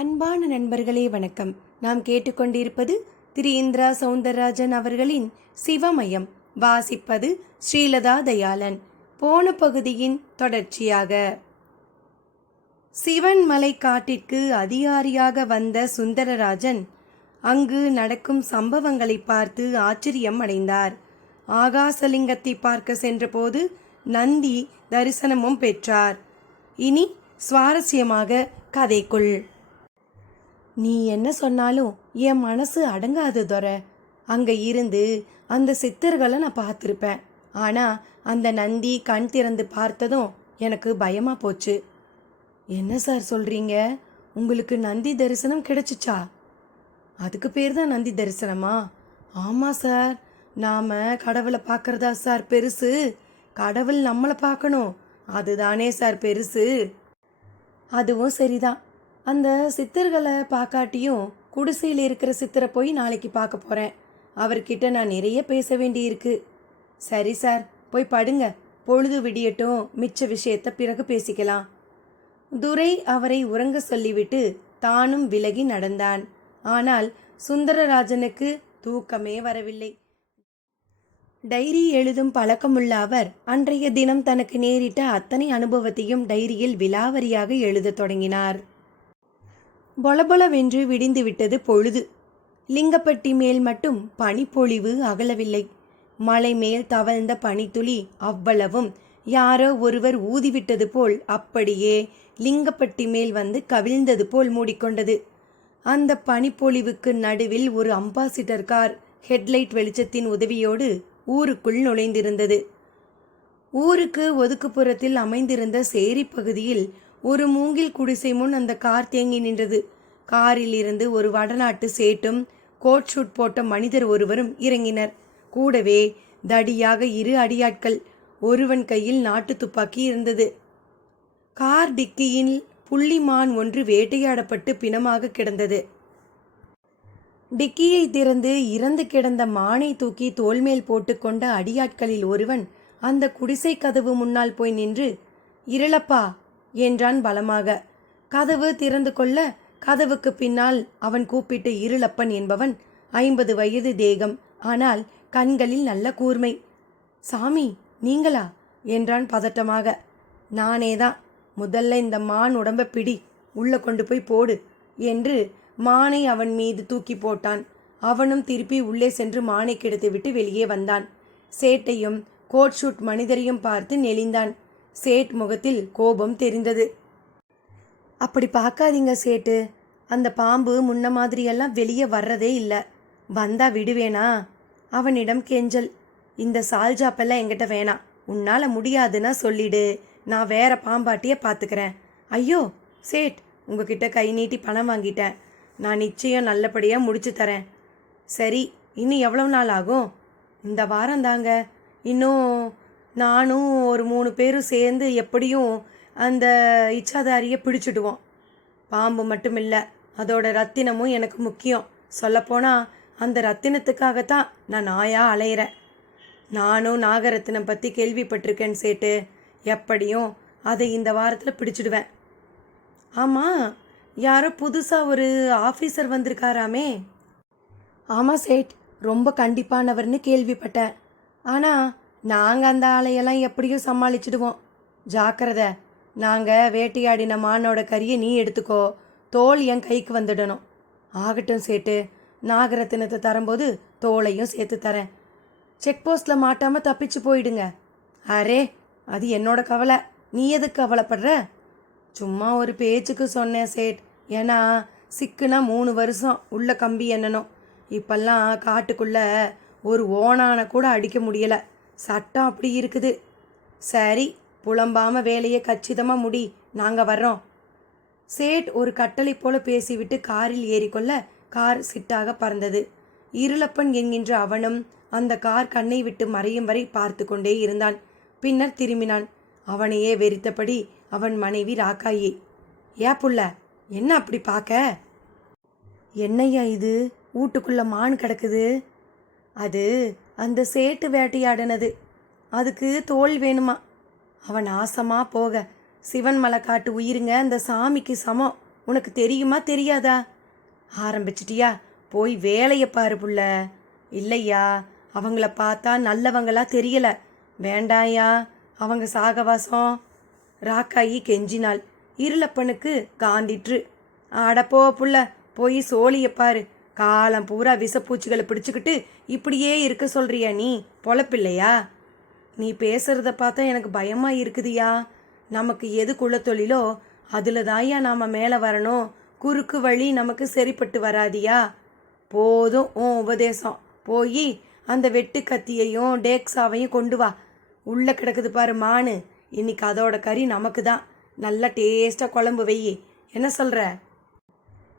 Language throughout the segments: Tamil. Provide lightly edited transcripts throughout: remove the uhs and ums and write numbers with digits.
அன்பான நண்பர்களே வணக்கம். நாம் கேட்டுக்கொண்டிருப்பது திரு இந்திரா சௌந்தரராஜன் அவர்களின் சிவமயம். வாசிப்பது ஸ்ரீலதா தயாளன். போன பகுதியின் தொடர்ச்சியாக. சிவன்மலை காட்டிற்கு அதிகாரியாக வந்த சுந்தரராஜன் அங்கு நடக்கும் சம்பவங்களை பார்த்து ஆச்சரியம் அடைந்தார். ஆகாசலிங்கத்தை பார்க்க சென்றபோது நந்தி தரிசனமும் பெற்றார். இனி சுவாரஸ்யமாக கதைக்குள். நீ என்ன சொன்னாலும் என் மனசு அடங்காது துரை. அங்கே இருந்து அந்த சித்தர்களை நான் பார்த்துருப்பேன். ஆனால் அந்த நந்தி கண் திறந்து பார்த்ததும் எனக்கு பயமாக போச்சு. என்ன சார் சொல்கிறீங்க? உங்களுக்கு நந்தி தரிசனம் கிடைச்சிச்சா? அதுக்கு பேர் தான் நந்தி தரிசனமா? ஆமாம் சார். நாம் கடவுளை பார்க்குறதா சார் பெருசு? கடவுள் நம்மளை பார்க்கணும், அதுதானே சார் பெருசு. அதுவும் சரிதான். அந்த சித்தர்களை பார்க்காட்டியும் குடிசையில் இருக்கிற சித்தரை போய் நாளைக்கு பார்க்க போகிறேன். அவர்கிட்ட நான் நிறைய பேச வேண்டியிருக்கு. சரி சார், போய் படுங்க. பொழுது விடியட்டும், மிச்ச விஷயத்தை பிறகு பேசிக்கலாம். துரை அவரை உறங்க சொல்லிவிட்டு தானும் விலகி நடந்தான். ஆனால் சுந்தரராஜனுக்கு தூக்கமே வரவில்லை. டைரி எழுதும் பழக்கமுள்ள அவர் அன்றைய தினம் தனக்கு நேரிட்ட அத்தனை அனுபவத்தையும் டைரியில் விலாவரியாக எழுதத் தொடங்கினார். பொலபொலவென்று விடிந்து விட்டது பொழுது. லிங்கப்பட்டி மேல் மட்டும் பனிப்பொழிவு அகலவில்லை. மலை மேல் தவழ்ந்த பனித்துளி அவ்வளவும் யாரோ ஒருவர் ஊதிவிட்டது போல் அப்படியே லிங்கப்பட்டி மேல் வந்து கவிழ்ந்தது போல் மூடிக்கொண்டது. அந்த பனிப்பொழிவுக்கு நடுவில் ஒரு அம்பாசிடர் கார் ஹெட்லைட் வெளிச்சத்தின் உதவியோடு ஊருக்குள் நுழைந்திருந்தது. ஊருக்கு ஒதுக்குப்புறத்தில் அமைந்திருந்த சேரி பகுதியில் ஒரு மூங்கில் குடிசை முன் அந்த கார் தேங்கி நின்றது. காரில் இருந்து ஒரு வடநாட்டு சேட்டும் கோட் ஷூட் போட்ட மனிதர் ஒருவரும் இறங்கினர். கூடவே தடியாக 2 அடியாட்கள். ஒருவன் கையில் நாட்டு துப்பாக்கி இருந்தது. கார் டிக்கியில் புள்ளிமான் ஒன்று வேட்டையாடப்பட்டு பிணமாக கிடந்தது. டிக்கியை திறந்து இறந்து கிடந்த மானை தூக்கி தோள்மேல் போட்டுக்கொண்ட அடியாட்களில் ஒருவன் அந்த குடிசை கதவு முன்னால் போய் நின்று, இருளப்பா என்றான் பலமாக. கதவு திறந்து கொள்ள கதவுக்கு பின்னால் அவன் கூப்பிட்டு இருளப்பன் என்பவன் 50 வயது தேகம். ஆனால் கண்களில் நல்ல கூர்மை. சாமி, நீங்களா என்றான் பதட்டமாக. நானேதான். முதல்ல இந்த மான் உடம்ப பிடி, உள்ள கொண்டு போய் போடு என்று மானை அவன் மீது தூக்கி போட்டான். அவனும் திருப்பி உள்ளே சென்று மானை கெடுத்துவிட்டு வெளியே வந்தான். சேட்டையும் கோட் ஷூட் மனிதரையும் பார்த்து நெளிந்தான். சேட் முகத்தில் கோபம் தெரிந்தது. அப்படி பார்க்காதீங்க சேட்டு. அந்த பாம்பு முன்ன மாதிரியெல்லாம் வெளியே வர்றதே இல்லை. வந்தா விடுவேனா? அவனிடம் கெஞ்சல். இந்த சால்ஜாப்பெல்லாம் என்கிட்ட வேணாம். உன்னால் முடியாதுன்னா சொல்லிடு, நான் வேற பாம்பாட்டியே பார்த்துக்கிறேன். ஐயோ சேட், உங்ககிட்ட கை நீட்டி பணம் வாங்கிட்டேன். நான் நிச்சயம் நல்லபடியாக முடிச்சு தரேன். சரி, இன்னும் எவ்வளோ நாள் ஆகும்? இந்த வாரம் தாங்க. இன்னும் நானும் ஒரு 3 பேரும் சேர்ந்து எப்படியும் அந்த இச்சாதாரியை பிடிச்சிடுவோம். பாம்பு மட்டும் இல்லை, அதோட ரத்தினமும் எனக்கு முக்கியம். சொல்லப்போனால் அந்த ரத்தினத்துக்காகத்தான் நான் நாயா அலையிறேன். நானும் நாகரத்தினம் பற்றி கேள்விப்பட்டிருக்கேன் சேட்டு. எப்படியும் அதை இந்த வாரத்தில் பிடிச்சிடுவேன். ஆமாம், யாரோ புதுசாக ஒரு ஆஃபீஸர் வந்திருக்காராமே? ஆமாம் சேட், ரொம்ப கண்டிப்பானவர்னு கேள்விப்பட்டேன். ஆனால் நாங்கள் அந்த ஆளையெல்லாம் எப்படியும் சமாளிச்சிடுவோம். ஜாக்கிரதை. நாங்கள் வேட்டையாடின மானோட கறியை நீ எடுத்துக்கோ. தோல் என் கைக்கு வந்துடணும். ஆகட்டும் சேட்டு. நாகரத்தினத்தை தரும்போது தோலையும் சேர்த்து தரேன். செக் போஸ்ட்டில் மாட்டாமல் தப்பிச்சு போயிடுங்க. அரே, அது என்னோட கவலை. நீ எதுக்கு கவலைப்படுற? சும்மா ஒரு பேச்சுக்கு சொன்னேன் சேட். ஏன்னா சிக்குனா 3 வருஷம் உள்ள கம்பி எண்ணணும். இப்பெல்லாம் காட்டுக்குள்ளே ஒரு ஓனானை கூட அடிக்க முடியலை. சட்டம் அப்படி இருக்குது. சரி, புலம்பாமல் வேலையை கச்சிதமாக முடி. நாங்கள் வர்றோம். சேட் ஒரு கட்டளை போல பேசிவிட்டு காரில் ஏறிக்கொள்ள கார் சிட்டாக பறந்தது. இருளப்பன் என்கின்ற அவனும் அந்த கார் கண்ணை விட்டு மறையும் வரை பார்த்து கொண்டே இருந்தான். பின்னர் திரும்பினான். அவனையே வெறித்தபடி அவன் மனைவி ராக்காயி. ஏ புள்ள, என்ன அப்படி பார்க்க? என்னையா இது? வீட்டுக்குள்ள மான் கிடக்குது. அது அந்த சேட்டு வேட்டையாடினது. அதுக்கு தோல் வேணுமா? அவன் நாசமாக போக. சிவன் மலை காட்டு உயிருங்க அந்த சாமிக்கு சமம். உனக்கு தெரியுமா தெரியாதா? ஆரம்பிச்சிட்டியா? போய் வேலையை பாரு புள்ள. இல்லையா, அவங்கள பார்த்தா நல்லவங்களா தெரியல. வேண்டாயா அவங்க சாகவாசம். ராக்காயி கெஞ்சினாள். இருளப்பனுக்கு காந்திற்று. அடப்போ புள்ள, போய் சோழியை பாரு. காலம் பூரா விஷப்பூச்சிகளை பிடிச்சுக்கிட்டு இப்படியே இருக்க சொல்றியா? நீ பொழப்பில்லையா? நீ பேசுறத பார்த்தா எனக்கு பயமா இருக்குதுயா. நமக்கு எது குலத்தொழிலோ அதில் தாயா நாம் மேலே வரணும். குறுக்கு வழி நமக்கு சரிப்பட்டு வராதியா. போதும் உன் உபதேசம். போய் அந்த வெட்டு கத்தியையும் டேக்ஸாவையும் கொண்டு வா. உள்ளே கிடக்குது பாரு மானு. இன்னைக்கு அதோட கறி நமக்கு தான். நல்லா டேஸ்ட்டாக குழம்பு வெயி. என்ன சொல்கிற?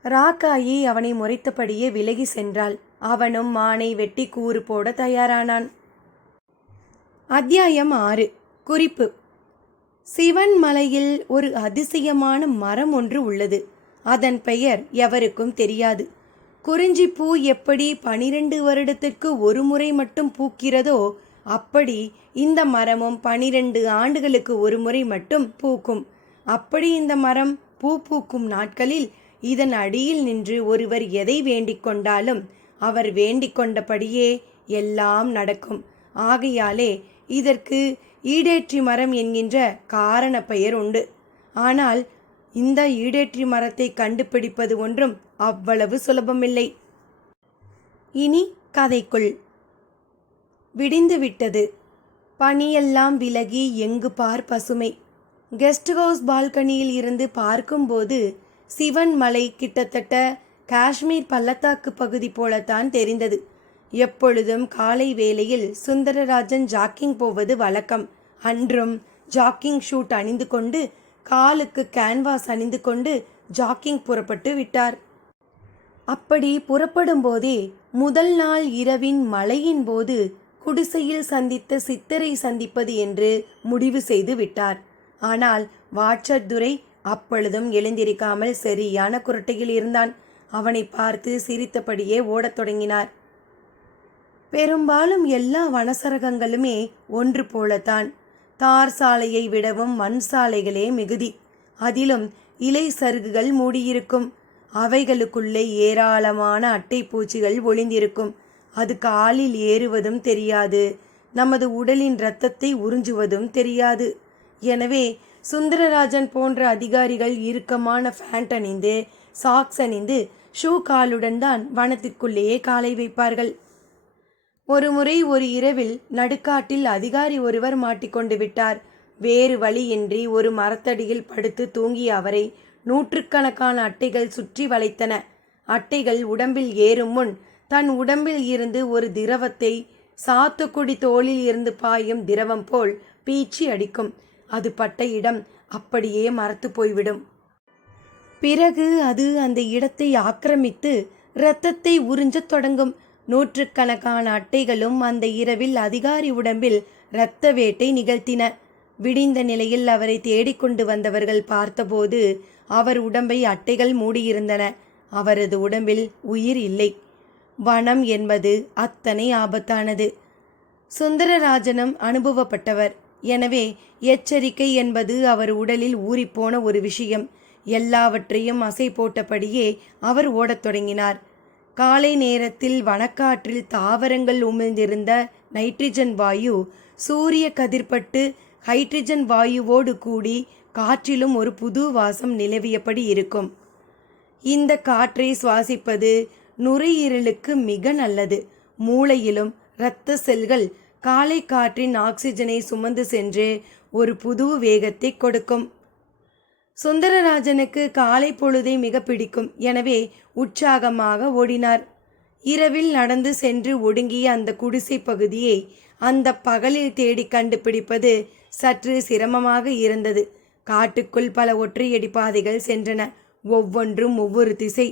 ராக்காயி அவனை முறைத்தபடியே விலகி சென்றாள். அவனும் மானை வெட்டி கூறு போட தயாரானான். அத்தியாயம் 6. குறிப்பு: சிவன் மலையில் ஒரு அதிசயமான மரம் ஒன்று உள்ளது. அதன் பெயர் எவருக்கும் தெரியாது. குறிஞ்சி பூ எப்படி 12 வருடத்திற்கு ஒரு முறை மட்டும் பூக்கிறதோ அப்படி இந்த மரமும் 12 ஆண்டுகளுக்கு ஒரு முறை மட்டும் பூக்கும். அப்படி இந்த மரம் பூ பூக்கும் நாட்களில் இதன் அடியில் நின்று ஒருவர் எதை வேண்டிக் கொண்டாலும் அவர் வேண்டிக் கொண்டபடியே எல்லாம் நடக்கும். ஆகையாலே இதற்கு ஈடேற்றி மரம் என்கின்ற காரண பெயர் உண்டு. ஆனால் இந்த ஈடேற்றி மரத்தை கண்டுபிடிப்பது ஒன்றும் அவ்வளவு சுலபமில்லை. இனி கதைக்குள். விடிந்து விட்டது. பனியெல்லாம் விலகி எங்கு பார் பசுமை. கெஸ்ட் ஹவுஸ் பால்கனியில் இருந்து பார்க்கும்போது சிவன் மலை கிட்டத்தட்ட காஷ்மீர் பள்ளத்தாக்கு பகுதி போலத்தான் தெரிந்தது. எப்பொழுதும் காலை வேளையில் சுந்தரராஜன் ஜாக்கிங் போவது வழக்கம். அன்றும் ஜாக்கிங் ஷூட் அணிந்து கொண்டு காலுக்கு கேன்வாஸ் அணிந்து கொண்டு ஜாக்கிங் புறப்பட்டு விட்டார். அப்படி புறப்படும் போதே முதல் நாள் இரவின் மழையின் போது குடிசையில் சந்தித்த சித்தரை சந்திப்பது என்று முடிவு செய்து விட்டார். ஆனால் வாட்சர் துரை அப்பொழுதும் எழுந்திருக்காமல் சரியான குரட்டையில் இருந்தான். அவனை பார்த்து சிரித்தபடியே ஓடத் தொடங்கினார். பெரும்பாலும் எல்லா வனசரகங்களுமே ஒன்று போலத்தான். தார் சாலையை விடவும் மண் சாலைகளே மிகுதி. அதிலும் இலை சருகுகள் மூடியிருக்கும். அவைகளுக்குள்ளே ஏராளமான அட்டை பூச்சிகள் ஒளிந்திருக்கும். அது காலில் ஏறுவதும் தெரியாது, நமது உடலின் இரத்தத்தை உறிஞ்சுவதும் தெரியாது. எனவே சுந்தரராஜன் போன்ற அதிகாரிகள் இறுக்கமான பேண்ட் அணிந்து சாக்ஸ் அணிந்து ஷூ காலுடன் தான் வனத்திற்குள்ளேயே காலை வைப்பார்கள். ஒருமுறை ஒரு இரவில் நடுக்காட்டில் அதிகாரி ஒருவர் மாட்டிக்கொண்டு விட்டார். வேறு வழியின்றி ஒரு மரத்தடியில் படுத்து தூங்கிய அவரை நூற்றுக்கணக்கான அட்டைகள் சுற்றி வளைத்தன. அட்டைகள் உடம்பில் ஏறும் முன் தன் உடம்பில் இருந்து ஒரு திரவத்தை சாத்துக்குடி தோளில் இருந்து பாயும் திரவம் போல் பீச்சி அடிக்கும். அது பட்ட இடம் அப்படியே மரத்து போய்விடும். பிறகு அது அந்த இடத்தை ஆக்கிரமித்து இரத்தத்தை உறிஞ்சத் தொடங்கும். நூற்றுக்கணக்கான அட்டைகளும் அந்த இரவில் அதிகாரி உடம்பில் இரத்த வேட்டை நிகழ்த்தின. விடிந்த நிலையில் அவரை தேடிக்கொண்டு வந்தவர்கள் பார்த்தபோது அவர் உடம்பை அட்டைகள் மூடியிருந்தன. அவரது உடம்பில் உயிர் இல்லை. வனம் என்பது அத்தனை ஆபத்தானது. சுந்தரராஜனும் அனுபவப்பட்டவர். எனவே எச்சரிக்கை என்பது அவர் உடலில் ஊறிப்போன ஒரு விஷயம். எல்லாவற்றையும் அசை போட்டபடியே அவர் ஓடத் தொடங்கினார். காலை நேரத்தில் வனக்காற்றில் தாவரங்கள் உமிழ்ந்திருந்த நைட்ரஜன் வாயு சூரிய கதிர்பட்டு ஹைட்ரஜன் வாயுவோடு கூடி காற்றிலும் ஒரு புது வாசம் நிலவியபடி இருக்கும். இந்த காற்றை சுவாசிப்பது நுரையீரலுக்கு மிக நல்லது. மூளையிலும் இரத்த செல்கள் காலை காற்றின் ஆக்சிஜனை சுமந்து சென்று ஒரு புது வேகத்தை கொடுக்கும். சுந்தரராஜனுக்கு காலை பொழுதை மிக பிடிக்கும். எனவே உற்சாகமாக ஓடினார். இரவில் நடந்து சென்று ஒடுங்கிய அந்த குடிசை பகுதியை அந்த பகலில் தேடி கண்டுபிடிப்பது சற்று சிரமமாக இருந்தது. காட்டுக்குள் பல ஒற்றையடி பாதைகள் சென்றன. ஒவ்வொன்றும் ஒவ்வொரு திசை.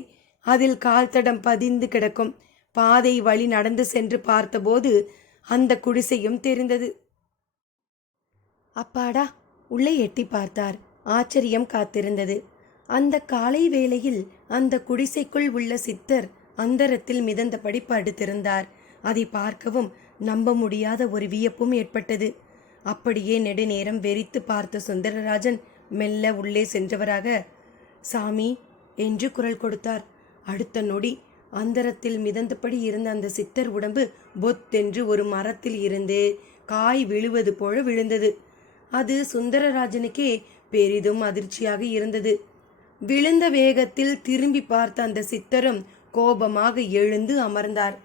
அதில் கால் தடம் பதிந்து கிடக்கும். பாதை வழி நடந்து சென்று பார்த்தபோது அந்த குடிசையும் தெரிந்தது. அப்பாடா, உள்ளே எட்டி பார்த்தார். ஆச்சரியம் காத்திருந்தது. அந்த காலை வேளையில் அந்த குடிசைக்குள் உள்ள சித்தர் அந்தரத்தில் மிதந்தபடி படுத்திருந்தார். அதை பார்க்கவும் நம்ப முடியாத ஒரு வியப்பும் ஏற்பட்டது. அப்படியே நெடுநேரம் வெறித்து பார்த்த சுந்தரராஜன் மெல்ல உள்ளே சென்றவராக, சாமி, என்று குரல் கொடுத்தார். அடுத்த நொடி அந்தரத்தில் மிதந்தபடி இருந்த அந்த சித்தர் உடம்பு பொத்தென்று ஒரு மரத்தில் இருந்து காய் விழுவது போல விழுந்தது. அது சுந்தரராஜனுக்கே பெரிதும் அதிர்ச்சியாக இருந்தது. விழுந்த வேகத்தில் திரும்பி பார்த்த அந்த சித்தரும் கோபமாக எழுந்து அமர்ந்தார்.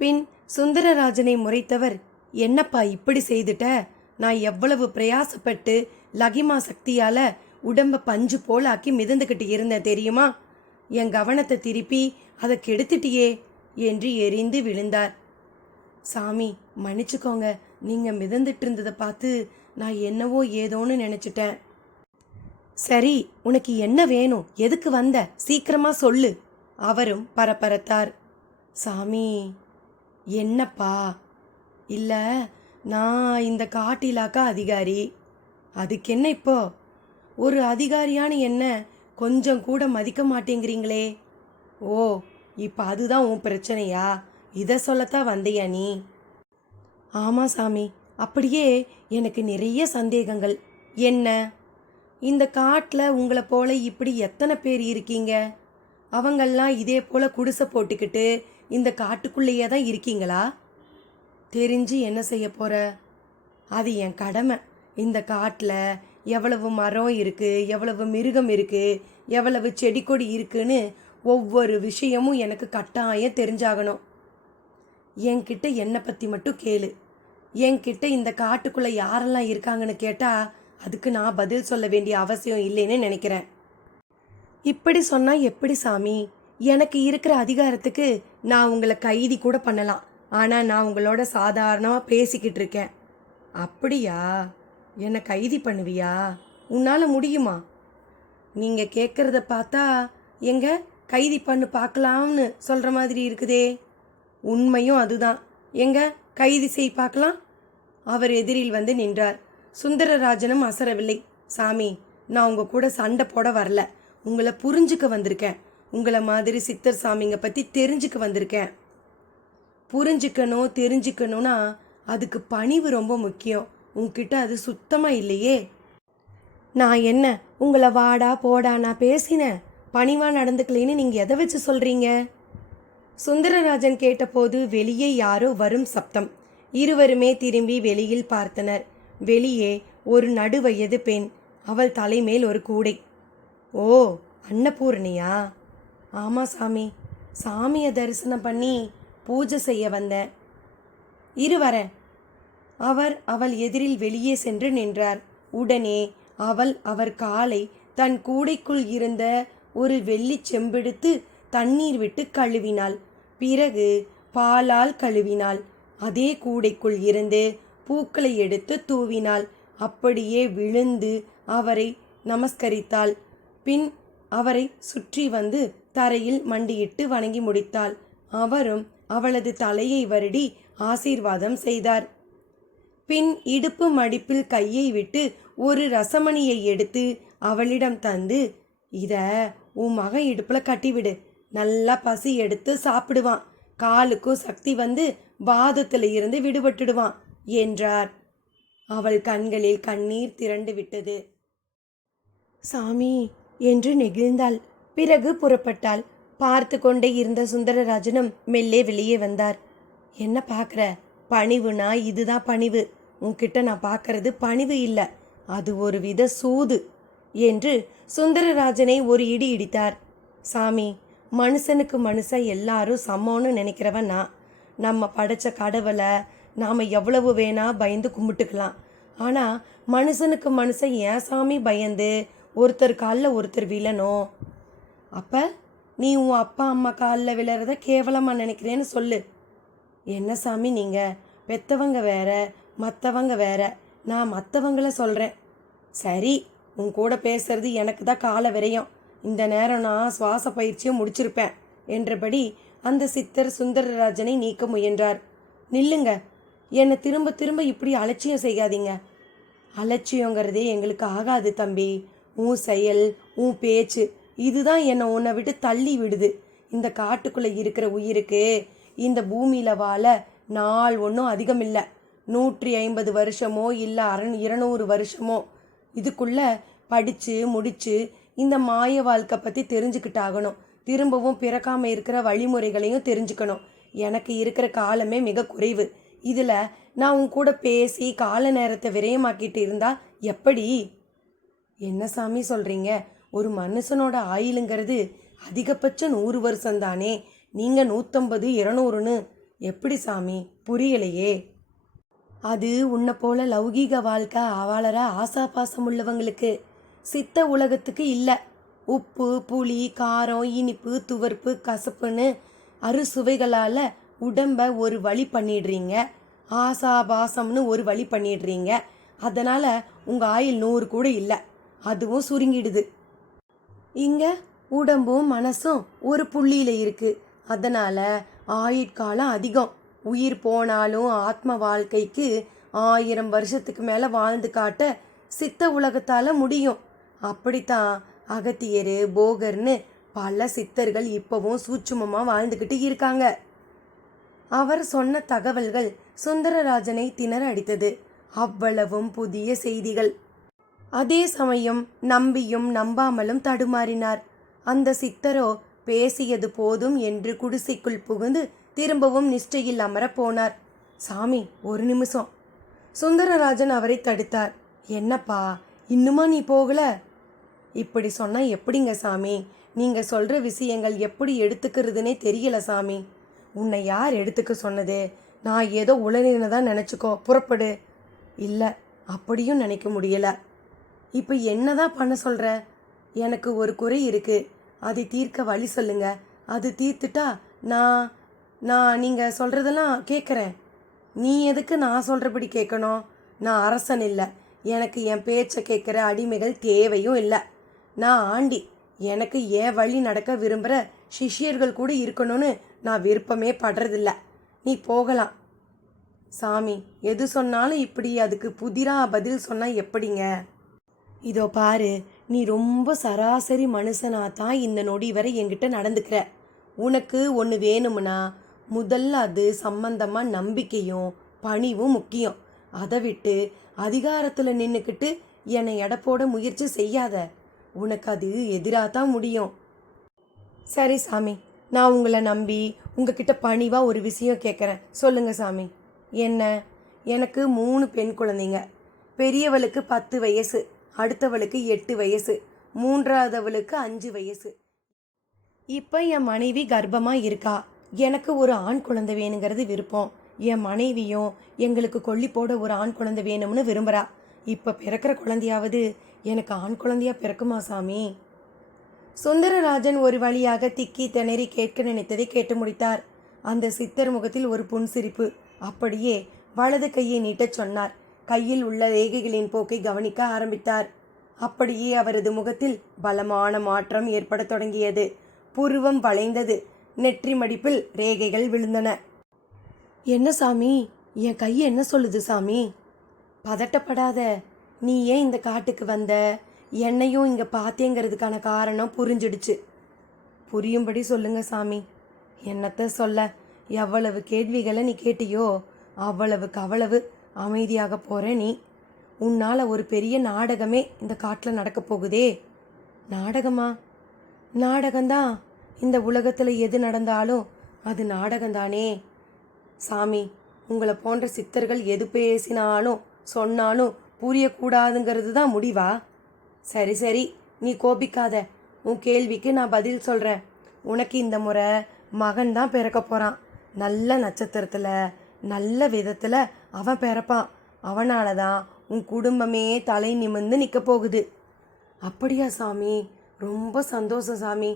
பின் சுந்தரராஜனை முறைத்தவர், என்னப்பா இப்படி செய்துட்ட? நான் எவ்வளவு பிரயாசப்பட்டு லகிமா சக்தியால உடம்ப பஞ்சு போல ஆக்கி மிதந்துக்கிட்டு இருந்தேன் தெரியுமா? என் கவனத்தை திருப்பி அதை கெடுத்துட்டியே என்று எரிந்து விழுந்தார். சாமி மன்னிச்சுக்கோங்க, நீங்க மிதந்துட்டு இருந்ததை பார்த்து நான் என்னவோ ஏதோன்னு நினைச்சிட்டேன். சரி, உனக்கு என்ன வேணும்? எதுக்கு வந்த? சீக்கிரமா சொல்லு. அவரும் பரபரத்தார். சாமி, என்னப்பா? இல்ல, நான் இந்த காட்டிலாக்கா அதிகாரி. அதுக்கு என்ன இப்போ? ஒரு அதிகாரியான என்ன கொஞ்சம் கூட மதிக்க மாட்டேங்கிறீங்களே. ஓ, இப்போ அதுதான் உன் பிரச்சனையா? இதை சொல்லத்தான் வந்தியா நீ? ஆமா சாமி, அப்படியே எனக்கு நிறைய சந்தேகங்கள். என்ன? இந்த காட்டில் உங்களை போல இப்படி எத்தனை பேர் இருக்கீங்க? அவங்கெல்லாம் இதே போல குடிசை போட்டுக்கிட்டு இந்த காட்டுக்குள்ளேயே தான் இருக்கீங்களா? தெரிஞ்சு என்ன செய்ய போற? அது என் கடமை. இந்த காட்டில் எவ்வளவு மரம் இருக்குது, எவ்வளவு மிருகம் இருக்குது, எவ்வளவு செடி கொடி இருக்குன்னு ஒவ்வொரு விஷயமும் எனக்கு கட்டாயம் தெரிஞ்சாகணும். என்கிட்ட என்னை பற்றி மட்டும் கேளு. என்கிட்ட இந்த காட்டுக்குள்ளே யாரெல்லாம் இருக்காங்கன்னு கேட்டால் அதுக்கு நான் பதில் சொல்ல வேண்டிய அவசியம் இல்லைன்னு நினைக்கிறேன். இப்படி சொன்னால் எப்படி சாமி? எனக்கு இருக்கிற அதிகாரத்துக்கு நான் உங்களை கைதி கூட பண்ணலாம். ஆனால் நான் உங்களோட சாதாரணமாக பேசிக்கிட்டு இருக்கேன். அப்படியா? என்னை கைதி பண்ணுவியா? உன்னால் முடியுமா? நீங்கள் கேட்குறத பார்த்தா எங்க கைதி பண்ணு பார்க்கலாம்னு சொல்கிற மாதிரி இருக்குதே. உண்மையும் அதுதான். எங்க கைதி செய் பார்க்கலாம். அவர் எதிரில் வந்து நின்றார். சுந்தரராஜனும் அசரவில்லை. சாமி, நான் உங்கள் கூட சண்டை போட வரல. உங்களை புரிஞ்சுக்க வந்திருக்கேன். உங்களை மாதிரி சித்தர் சாமிங்க பற்றி தெரிஞ்சுக்க வந்திருக்கேன். புரிஞ்சுக்கணும் தெரிஞ்சுக்கணும்னா அதுக்கு பணிவு ரொம்ப முக்கியம். உங்ககிட்ட அது சுத்தமாக இல்லையே. நான் என்ன உங்களை வாடா போடா நான் பேசினேன்? பணிவாக நடந்துக்கலைன்னு நீங்கள் எதை வச்சு சொல்கிறீங்க? சுந்தரராஜன் கேட்டபோது வெளியே யாரோ வரும் சப்தம். இருவருமே திரும்பி வெளியில் பார்த்தனர். வெளியே ஒரு நடுவயது பெண். அவள் தலைமேல் ஒரு கூடை. ஓ, அன்னபூரணியா? ஆமாம் சாமி, சாமியை தரிசனம் பண்ணி பூஜை செய்ய வந்தேன். வரேன். அவள் எதிரில் வெளியே சென்று நின்றார். உடனே அவள் அவர் காலை தன் கூடைக்குள் இருந்த ஒரு வெள்ளி செம்பெடுத்து தண்ணீர் விட்டு கழுவினாள். பிறகு பாலால் கழுவினாள். அதே கூடைக்குள் இருந்து பூக்களை எடுத்து தூவினாள். அப்படியே விழுந்து அவரை நமஸ்கரித்தாள். பின் அவரை சுற்றி வந்து தரையில் மண்டியிட்டு வணங்கி முடித்தாள். அவரும் அவளது தலையை வருடி ஆசீர்வாதம் செய்தார். பின் இடுப்பு மடிப்பில் கையை விட்டு ஒரு ரசமணியை எடுத்து அவளிடம் தந்து, இத உன் மகன் இடுப்புல கட்டிவிடு. நல்லா பசி எடுத்து சாப்பிடுவான். காலுக்கும் சக்தி வந்து வாதத்தில் இருந்து விடுபட்டுடுவான் என்றார். அவள் கண்களில் கண்ணீர் திரண்டு விட்டது. சாமி என்று நெகிழ்ந்தாள். பிறகு புறப்பட்டாள். பார்த்து கொண்டே இருந்த சுந்தரராஜனும் மெல்லே வெளியே வந்தார். என்ன பார்க்குற? பணிவுனா இதுதான் பணிவு. உன்கிட்ட நான் பார்க்கறது பணிவு இல்லை, அது ஒரு வித சூது என்று சுந்தரராஜனை ஒரு இடி இடித்தார். சாமி, மனுஷனுக்கு மனுஷன் எல்லாரும் சமம்னு நினைக்கிறவன் நான். நம்ம படைச்ச கடவுளை நாம் எவ்வளவு வேணா பயந்து கும்பிட்டுக்கலாம். ஆனால் மனுஷனுக்கு மனுஷன் ஏன் சாமி பயந்து ஒருத்தர் காலில் ஒருத்தர் விழணும்? அப்போ நீ உன் அப்பா அம்மா காலில் விழறத கேவலமாக நினைக்கிறேன்னு சொல்லு. என்ன சாமி நீங்கள்? பெத்தவங்க வேற, மற்றவங்க வேற. நான் மற்றவங்கள சொல்கிறேன். சரி, உன் கூட பேசுறது எனக்கு தான் கால விரயம். இந்த நேரம் நான் சுவாச பயிற்சியை முடிச்சிருப்பேன் என்றபடி அந்த சித்தர் சுந்தரராஜனை நீக்க முயன்றார். நில்லுங்க, என்னை திரும்ப திரும்ப இப்படி அலட்சியம் செய்யாதீங்க. அலட்சியங்கிறதே எங்களுக்கு ஆகாது தம்பி. உன் செயல், உன் பேச்சு இதுதான் என்னை உன்னை விட்டு தள்ளி விடுது. இந்த காட்டுக்குள்ளே இருக்கிற உயிருக்கு இந்த பூமியில் வாழ நாள் ஒன்றும் அதிகம் இல்லை. 150 வருஷமோ இல்லை 200 வருஷமோ இதுக்குள்ளே படித்து முடித்து இந்த மாய வாழ்க்கை பற்றி தெரிஞ்சுக்கிட்டாகணும். திரும்பவும் பிறக்காம இருக்கிற வழிமுறைகளையும் தெரிஞ்சுக்கணும். எனக்கு இருக்கிற காலமே மிக குறைவு. இதில் நான் உன் கூட பேசி கால நேரத்தை விரயமாக்கிட்டு இருந்தா எப்படி? என்ன சாமி சொல்கிறீங்க? ஒரு மனுஷனோட ஆயுளுங்கிறது அதிகபட்சம் 100 வருஷம்தானே. நீங்கள் 150 200ன்னு எப்படி சாமி? புரியலையே. அது உன்னை போல லௌகீக வாழ்க்கை வாழற ஆசாபாசம் உள்ளவங்களுக்கு. சித்த உலகத்துக்கு இல்லை. உப்பு புளி காரம் இனிப்பு துவர்ப்பு கசப்புன்னு அறுசுவைகளால் உடம்பை ஒரு வழி பண்ணிடுறீங்க. ஆசாபாசம்னு ஒரு வழி பண்ணிடுறீங்க. அதனால் உங்கள் ஆயுள் 100 கூட இல்லை, அதுவும் சுருங்கிடுது. இங்கே உடம்பும் மனசும் ஒரு புள்ளியில் இருக்குது. அதனால் ஆயுட்காலம் அதிகம். உயிர் போனாலும் ஆத்ம வாழ்க்கைக்கு 1000 வருஷத்துக்கு மேலே வாழ்ந்து காட்ட சித்த உலகத்தால் முடியும். அப்படித்தான் அகத்தியர் போகர்னு பல சித்தர்கள் இப்போவும் சூட்சுமமாக வாழ்ந்துக்கிட்டு இருக்காங்க. அவர் சொன்ன தகவல்கள் சுந்தரராஜனை திணற அடித்தது. அவ்வளவும் புதிய செய்திகள். அதே சமயம் நம்பியும் நம்பாமலும் தடுமாறினார். அந்த சித்தரோ பேசியது போதும் என்று குடிசைக்குள் புகுந்து திரும்பவும் நிஷ்டையில் அமரப் போனார். சாமி, ஒரு நிமிஷம். சுந்தரராஜன் அவரை தடுத்தார். என்னப்பா, இன்னுமா நீ போகல? இப்படி சொன்னா எப்படிங்க சாமி? நீங்க சொல்ற விஷயங்கள் எப்படி எடுத்துக்கிறதுனே தெரியல சாமி. உன்னை யார் எடுத்துக்க சொன்னது? நான் ஏதோ உளறினதான் நினச்சிக்கோ, புறப்படு. இல்லை, அப்படியும் நினைக்க முடியல. இப்போ என்னதான் பண்ண சொல்கிற? எனக்கு ஒரு குறை இருக்குது, அதை தீர்க்க வழி சொல்லுங்க. அது தீர்த்துட்டா நான் நீங்கள் சொல்கிறதெல்லாம் கேட்குறேன். நீ எதுக்கு நான் சொல்கிறபடி கேட்கணும்? நான் அரசன் இல்லை. எனக்கு என் பேச்சை கேட்குற அடிமைகள் தேவையும் இல்லை. நான் ஆண்டி. எனக்கு ஏன் வழி நடக்க விரும்புகிற சிஷ்யர்கள் கூட இருக்கணும்னு நான் விருப்பமே படுறதில்ல. நீ போகலாம். சாமி, எது சொன்னாலும் இப்படி அதுக்கு புதிராக பதில் சொன்னால் எப்படிங்க? இதோ பாரு, நீ ரொம்ப சராசரி மனுஷனாத்தான் இந்த நொடி வரை என்கிட்ட நடந்துக்கிற. உனக்கு ஒன்று வேணும்னா முதல்ல அது சம்பந்தமாக நம்பிக்கையும் பணிவும் முக்கியம். அதை விட்டு அதிகாரத்தில் நின்றுக்கிட்டு என்னை எடப்போட முயற்சி செய்யாத. உனக்கு அது எதிராகத்தான் முடியும். சரி சாமி, நான் உங்களை நம்பி உங்ககிட்ட பணிவாக ஒரு விஷயம் கேட்குறேன். சொல்லுங்கள் சாமி. என்ன? எனக்கு 3 பெண் குழந்தைங்க. பெரியவளுக்கு 10 வயசு, அடுத்தவளுக்கு 8 வயசு, மூன்றாவதவளுக்கு 5 வயசு. இப்போ என் மனைவி கர்ப்பமாக இருக்கா. எனக்கு ஒரு ஆண் குழந்தை வேணுங்கிறது விருப்பம். என் மனைவியும் எங்களுக்கு கொல்லி போட ஒரு ஆண் குழந்தை வேணும்னு விரும்புகிறா. இப்போ பிறக்கிற குழந்தையாவது எனக்கு ஆண் குழந்தையா பிறக்குமா சாமி? சுந்தரராஜன் ஒரு வழியாக திக்கி திணறி கேட்க நினைத்ததை கேட்டு முடித்தார். அந்த சித்தர் முகத்தில் ஒரு புன்சிரிப்பு. அப்படியே வலது கையை நீட்டச் சொன்னார். கையில் உள்ள ரேகைகளின் போக்கை கவனிக்க ஆரம்பித்தார். அப்படியே அவரது முகத்தில் பலமான மாற்றம் ஏற்பட தொடங்கியது. புருவம் வளைந்தது. நெற்றி மடிப்பில் ரேகைகள் விழுந்தன. என்ன சாமி, என் கை என்ன சொல்லுது சாமி? பதட்டப்படாத. நீ ஏன் இந்த காட்டுக்கு வந்த, என்னையும் இங்கே பார்த்தேங்கிறதுக்கான காரணம் புரிஞ்சிடுச்சு. புரியும்படி சொல்லுங்க சாமி. என்னத்த சொல்ல, எவ்வளவு கேள்விகளை நீ கேட்டியோ அவ்வளவுக்கு அவ்வளவு அமைதியாக போகிற நீ. உன்னால் ஒரு பெரிய நாடகமே இந்த காட்டில் நடக்க போகுதே. நாடகமா? நாடகம்தான். இந்த உலகத்தில் எது நடந்தாலும் அது நாடகம்தானே சாமி. உங்களை போன்ற சித்தர்கள் எது பேசினாலும் சொன்னாலும் புரியக்கூடாதுங்கிறது தான் முடிவா? சரி சரி, நீ கோபிக்காத. உன் கேள்விக்கு நான் பதில் சொல்கிறேன். உனக்கு இந்த முறை மகன் தான் பிறக்க போகிறான். நல்ல நட்சத்திரத்தில் நல்ல விதத்தில் அவன் பிறப்பான். அவனால தான் உன் குடும்பமே தலை நிமிர்ந்து நிற்க போகுது. அப்படியா சாமி? ரொம்ப சந்தோஷம் சாமி.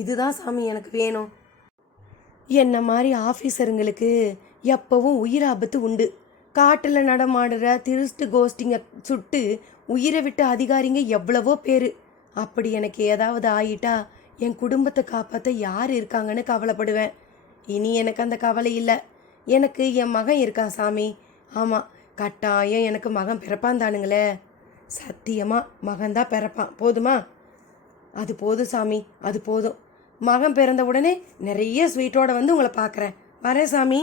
இதுதான் சாமி எனக்கு வேணும். என்ன மாதிரி ஆஃபீஸருங்களுக்கு எப்பவும் உயிர் ஆபத்து உண்டு. காட்டில் நடமாடுற திருஷ்டு கோஷ்டிங்க சுட்டு உயிரை விட்ட அதிகாரிங்க எவ்வளவோ பேர். அப்படி எனக்கு ஏதாவது ஆயிட்டா என் குடும்பத்தை காப்பாற்ற யார் இருக்காங்கன்னு கவலைப்படுவேன். இனி எனக்கு அந்த கவலை இல்லை. எனக்கு என் மகன் இருக்கான் சாமி. ஆமாம், கட்டாயம் எனக்கு மகன் பிறப்பான் தானுங்களே. சத்தியமாக மகன்தான் பிறப்பான். போதுமா? அது போதும் சாமி, அது போதும். மகன் பிறந்த உடனே நிறைய ஸ்வீட்டோட வந்து உங்களை பார்க்குறேன். வரேன் சாமி.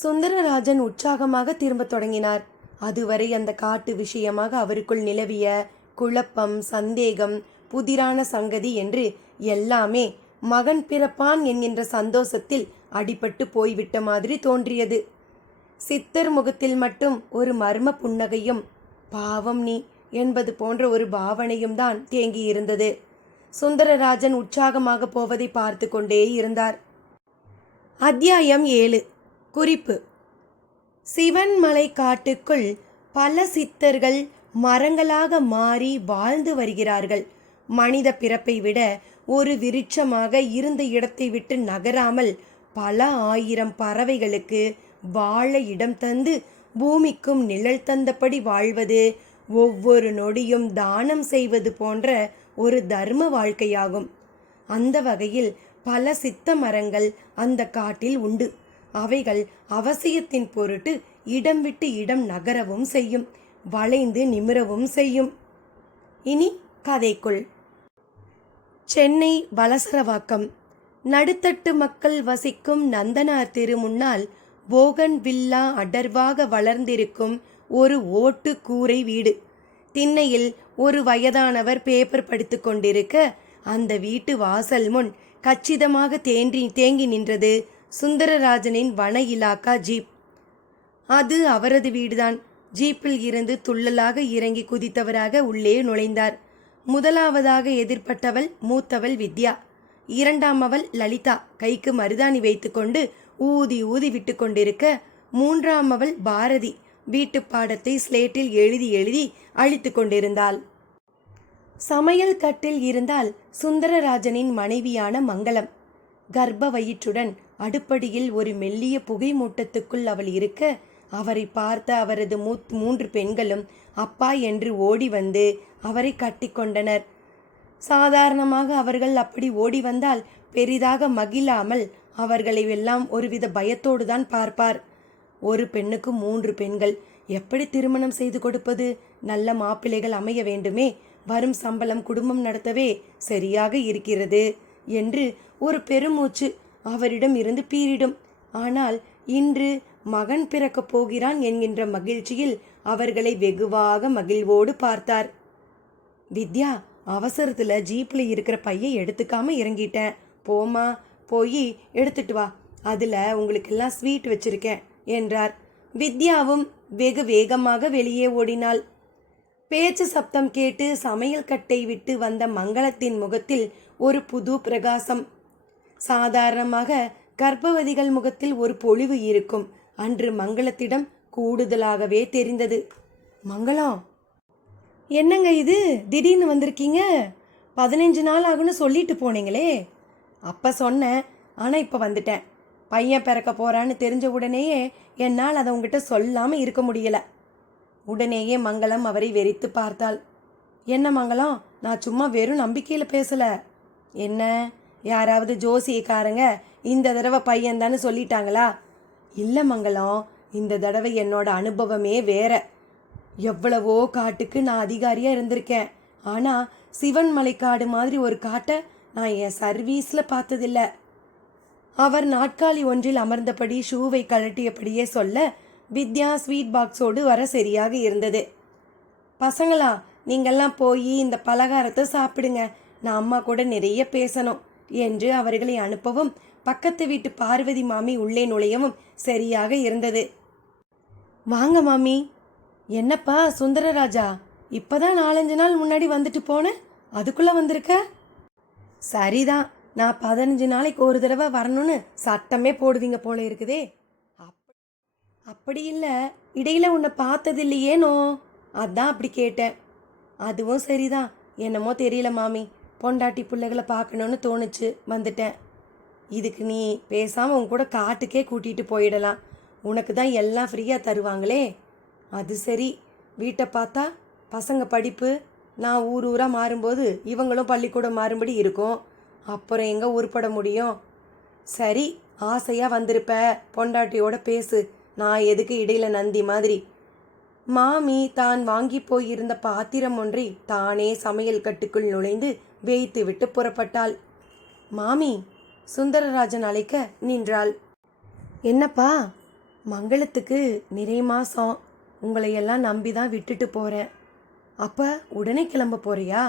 சுந்தரராஜன் உற்சாகமாக திரும்ப தொடங்கினார். அதுவரை அந்த காட்டு விஷயமாக அவருக்குள் நிலவிய குழப்பம், சந்தேகம் புதிரான சங்கதி என்று எல்லாமே மகன் பிறப்பான் என்கின்ற சந்தோஷத்தில் அடிபட்டு போய்விட்ட மாதிரி தோன்றியது. சித்தர் முகத்தில் மட்டும் ஒரு மர்ம புன்னகையும் பாவம் நீ என்பது போன்ற ஒரு பாவனையும் தான் தேங்கியிருந்தது. சுந்தரராஜன் உற்சாகமாக போவதை பார்த்து கொண்டே இருந்தார். அத்தியாயம் 7. குறிப்பு: சிவன்மலை காட்டுக்குள் பல சித்தர்கள் மரங்களாக மாறி வாழ்ந்து வருகிறார்கள். மனித பிறப்பை விட ஒரு விருட்சமாக இருந்த இடத்தை விட்டு நகராமல் பல ஆயிரம் பறவைகளுக்கு வாழ இடம் தந்து பூமிக்கும் நிழல் தந்தபடி வாழ்வது, ஒவ்வொரு நொடியும் தானம் செய்வது போன்ற ஒரு தர்ம வாழ்க்கையாகும். அந்த வகையில் பல சித்த மரங்கள் அந்த காட்டில் உண்டு. அவைகள் அவசியத்தின் பொருட்டு இடம் விட்டு இடம் நகரவும் செய்யும், வளைந்து நிமிரவும் செய்யும். இனி கதைக்குள். சென்னை வலசரவாக்கம் நடுத்தட்டு மக்கள் வசிக்கும் நந்தனார் தெரு முன்னால் போகன் வில்லா அடர்வாக வளர்ந்திருக்கும் ஒரு ஓட்டு கூரை வீடு. திண்ணையில் ஒரு வயதானவர் பேப்பர் படித்து கொண்டிருக்க, அந்த வீட்டு வாசல் முன் கச்சிதமாக தேங்கி நின்றது சுந்தரராஜனின் வன இலாக்கா ஜீப். அது அவரது வீடுதான். ஜீப்பில் இருந்து துள்ளலாக இறங்கி குதித்தவராக உள்ளே நுழைந்தார். முதலாவதாக எதிர்பட்டவள் மூத்தவள் வித்யா. இரண்டாமவள் லலிதா கைக்கு மருதாணி வைத்துக்கொண்டு ஊதி ஊதி விட்டு கொண்டிருக்க, மூன்றாமவள் பாரதி வீட்டு பாடத்தை ஸ்லேட்டில் எழுதி எழுதி அழித்து கொண்டிருந்தாள். சமையல் கட்டில் இருந்தால் சுந்தரராஜனின் மனைவியான மங்களம். கர்ப்ப வயிற்றுடன் அடுப்படியில் ஒரு மெல்லிய புகை மூட்டத்துக்குள் அவள் இருக்க, அவரை பார்த்த அவரது மூன்று பெண்களும் அப்பா என்று ஓடி வந்து அவரை கட்டிக்கொண்டனர். சாதாரணமாக அவர்கள் அப்படி ஓடி வந்தால் பெரிதாக மகிழாமல் அவர்களை எல்லாம் ஒருவித பயத்தோடு தான் பார்ப்பார். ஒரு பெண்ணுக்கு 3 பெண்கள், எப்படி திருமணம் செய்து கொடுப்பது? நல்ல மாப்பிள்ளைகள் அமைய வேண்டுமே, வரும் சம்பளம் குடும்பம் நடத்தவே சரியாக இருக்கிறது என்று ஒரு பெருமூச்சு அவரிடம் இருந்து பீரிடும். ஆனால் இன்று மகன் பிறக்கப் போகிறான் என்கின்ற மகிழ்ச்சியில் அவர்களை வெகுவாக மகிழ்வோடு பார்த்தார். வித்யா, அவசரத்துல ஜீப்ல இருக்கிற பையை எடுத்துக்காம இறங்கிட்டேன், போமா போய் எடுத்துட்டு வா, அதுல உங்களுக்கெல்லாம் ஸ்வீட் வச்சிருக்கேன் என்றார். வித்யாவும் வெகு வேகமாக வெளியே ஓடினாள். பேச்சு சப்தம் கேட்டு சமையல் கட்டை விட்டு வந்த மங்களத்தின் முகத்தில் ஒரு புது பிரகாசம். சாதாரணமாக கர்ப்பவதிகள் முகத்தில் ஒரு பொலிவு இருக்கும். அன்று மங்களத்திடம் கூடுதலாகவே தெரிந்தது. மங்களம், என்னங்க இது, திடீர்னு வந்திருக்கீங்க? 15 நாள் ஆகுன்னு சொல்லிட்டு போனீங்களே. அப்போ சொன்னேன், ஆனால் இப்போ வந்துட்டேன். பையன் பிறக்க போறான்னு தெரிஞ்ச உடனேயே என்னால் அதை உங்ககிட்ட சொல்லாமல் இருக்க முடியல. உடனேயே மங்களம் அவரை வெறித்து பார்த்தாள். என்ன மங்களம், நான் சும்மா வெறும் நம்பிக்கையில் பேசல. என்ன, யாராவது ஜோசியக்காரங்க இந்த தடவை பையன்தான்னு சொல்லிட்டாங்களா? இல்லை மங்களம், இந்த தடவை என்னோட அனுபவமே வேற. எவ்வளவோ காட்டுக்கு நான் அதிகாரியாக இருந்திருக்கேன். ஆனால் சிவன்மலை காடு மாதிரி ஒரு காட்டை நான் என் சர்வீஸில் பார்த்ததில்ல. அவர் நாட்காலி ஒன்றில் அமர்ந்தபடி ஷூவை கழட்டியபடியே சொல்ல, வித்யா ஸ்வீட் பாக்ஸோடு வர சரியாக இருந்தது. பசங்களா, நீங்கள்லாம் போய் இந்த பலகாரத்தை சாப்பிடுங்க, நான் அம்மா கூட நிறைய பேசணும் என்று அவர்களை அனுப்பவும், பக்கத்து வீட்டு பார்வதி மாமி உள்ளே நுழையவும் சரியாக இருந்தது. வாங்க மாமி. என்னப்பா சுந்தரராஜா, இப்போதான் 4-5 நாள் முன்னாடி வந்துட்டு போனேன், அதுக்குள்ளே வந்திருக்க? சரிதான், நான் 15 நாளைக்கு ஒரு தடவை வரணும்னு சட்டமே போடுவீங்க போல இருக்குதே. அப்படி இல்லை, இடையில உன்னை பார்த்ததில்லையேனோ, அதான் அப்படி கேட்டேன். அதுவும் சரிதான், என்னமோ தெரியல மாமி, பொண்டாட்டி பிள்ளைகளை பார்க்கணுன்னு தோணுச்சு, வந்துட்டேன். இதுக்கு நீ பேசாமல் உன் கூட காட்டுக்கே கூட்டிகிட்டு போயிடலாம், உனக்கு தான் எல்லாம் ஃப்ரீயாக தருவாங்களே. அது சரி, வீட்டை பார்த்தா பசங்க படிப்பு, நான் ஊர் ஊராக மாறும்போது இவங்களும் பள்ளிக்கூடம் மாறும்படி இருக்கும், அப்புறம் எங்கே உருப்பட முடியும்? சரி, ஆசையாக வந்திருப்ப, பொண்டாட்டியோட பேசு, நான் எதுக்கு இடையில நந்தி மாதிரி. மாமி தான் வாங்கி போயிருந்த பாத்திரம் ஒன்றை தானே சமையல் கட்டுக்குள் நுழைந்து வேய்த்து விட்டு புறப்பட்டாள். மாமி, சுந்தரராஜன் அழைக்க நின்றாள். என்னப்பா, மங்களத்துக்கு நிறை மாதம், உங்களையெல்லாம் நம்பி தான் விட்டுட்டு போகிறேன். அப்போ உடனே கிளம்ப போறியா?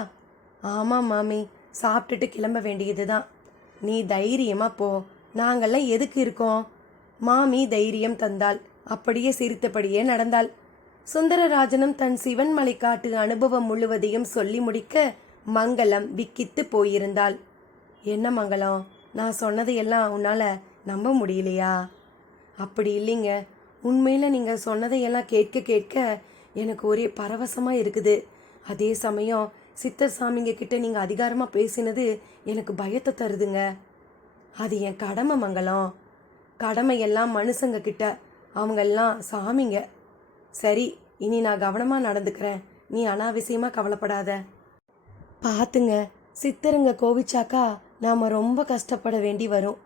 ஆமாம் மாமி, சாப்பிட்டுட்டு கிளம்ப வேண்டியது தான். நீ தைரியமா போ, நாங்கள்லாம் எதுக்கு இருக்கோம்? மாமி தைரியம் தந்தாள். அப்படியே சிரித்தபடியே நடந்தாள். சுந்தரராஜனும் தன் சிவன்மலை காட்டு அனுபவம் முழுவதையும் சொல்லி முடிக்க மங்களம் விக்கித்து போயிருந்தாள். என்ன மங்களம், நான் சொன்னதையெல்லாம் உன்னால நம்ப முடியலையா? அப்படி இல்லைங்க, உண்மையில் நீங்கள் சொன்னதையெல்லாம் கேட்க கேட்க எனக்கு ஒரே பரவசமாக இருக்குது. அதே சமயம் சித்தர் சாமிங்க கிட்ட நீங்கள் அதிகாரமாக பேசினது எனக்கு பயத்தை தருதுங்க. அது என் கடமை மங்களம். கடமையெல்லாம் மனுஷங்க கிட்ட, அவங்கெல்லாம் சாமிங்க. சரி, இனி நான் கவனமாக நடந்துக்கிறேன். நீ அனாவசியமாக கவலைப்படாத. பார்த்துங்க, சித்தருங்க கோவிச்சாக்கா நாம் ரொம்ப கஷ்டப்பட வேண்டி வரும்.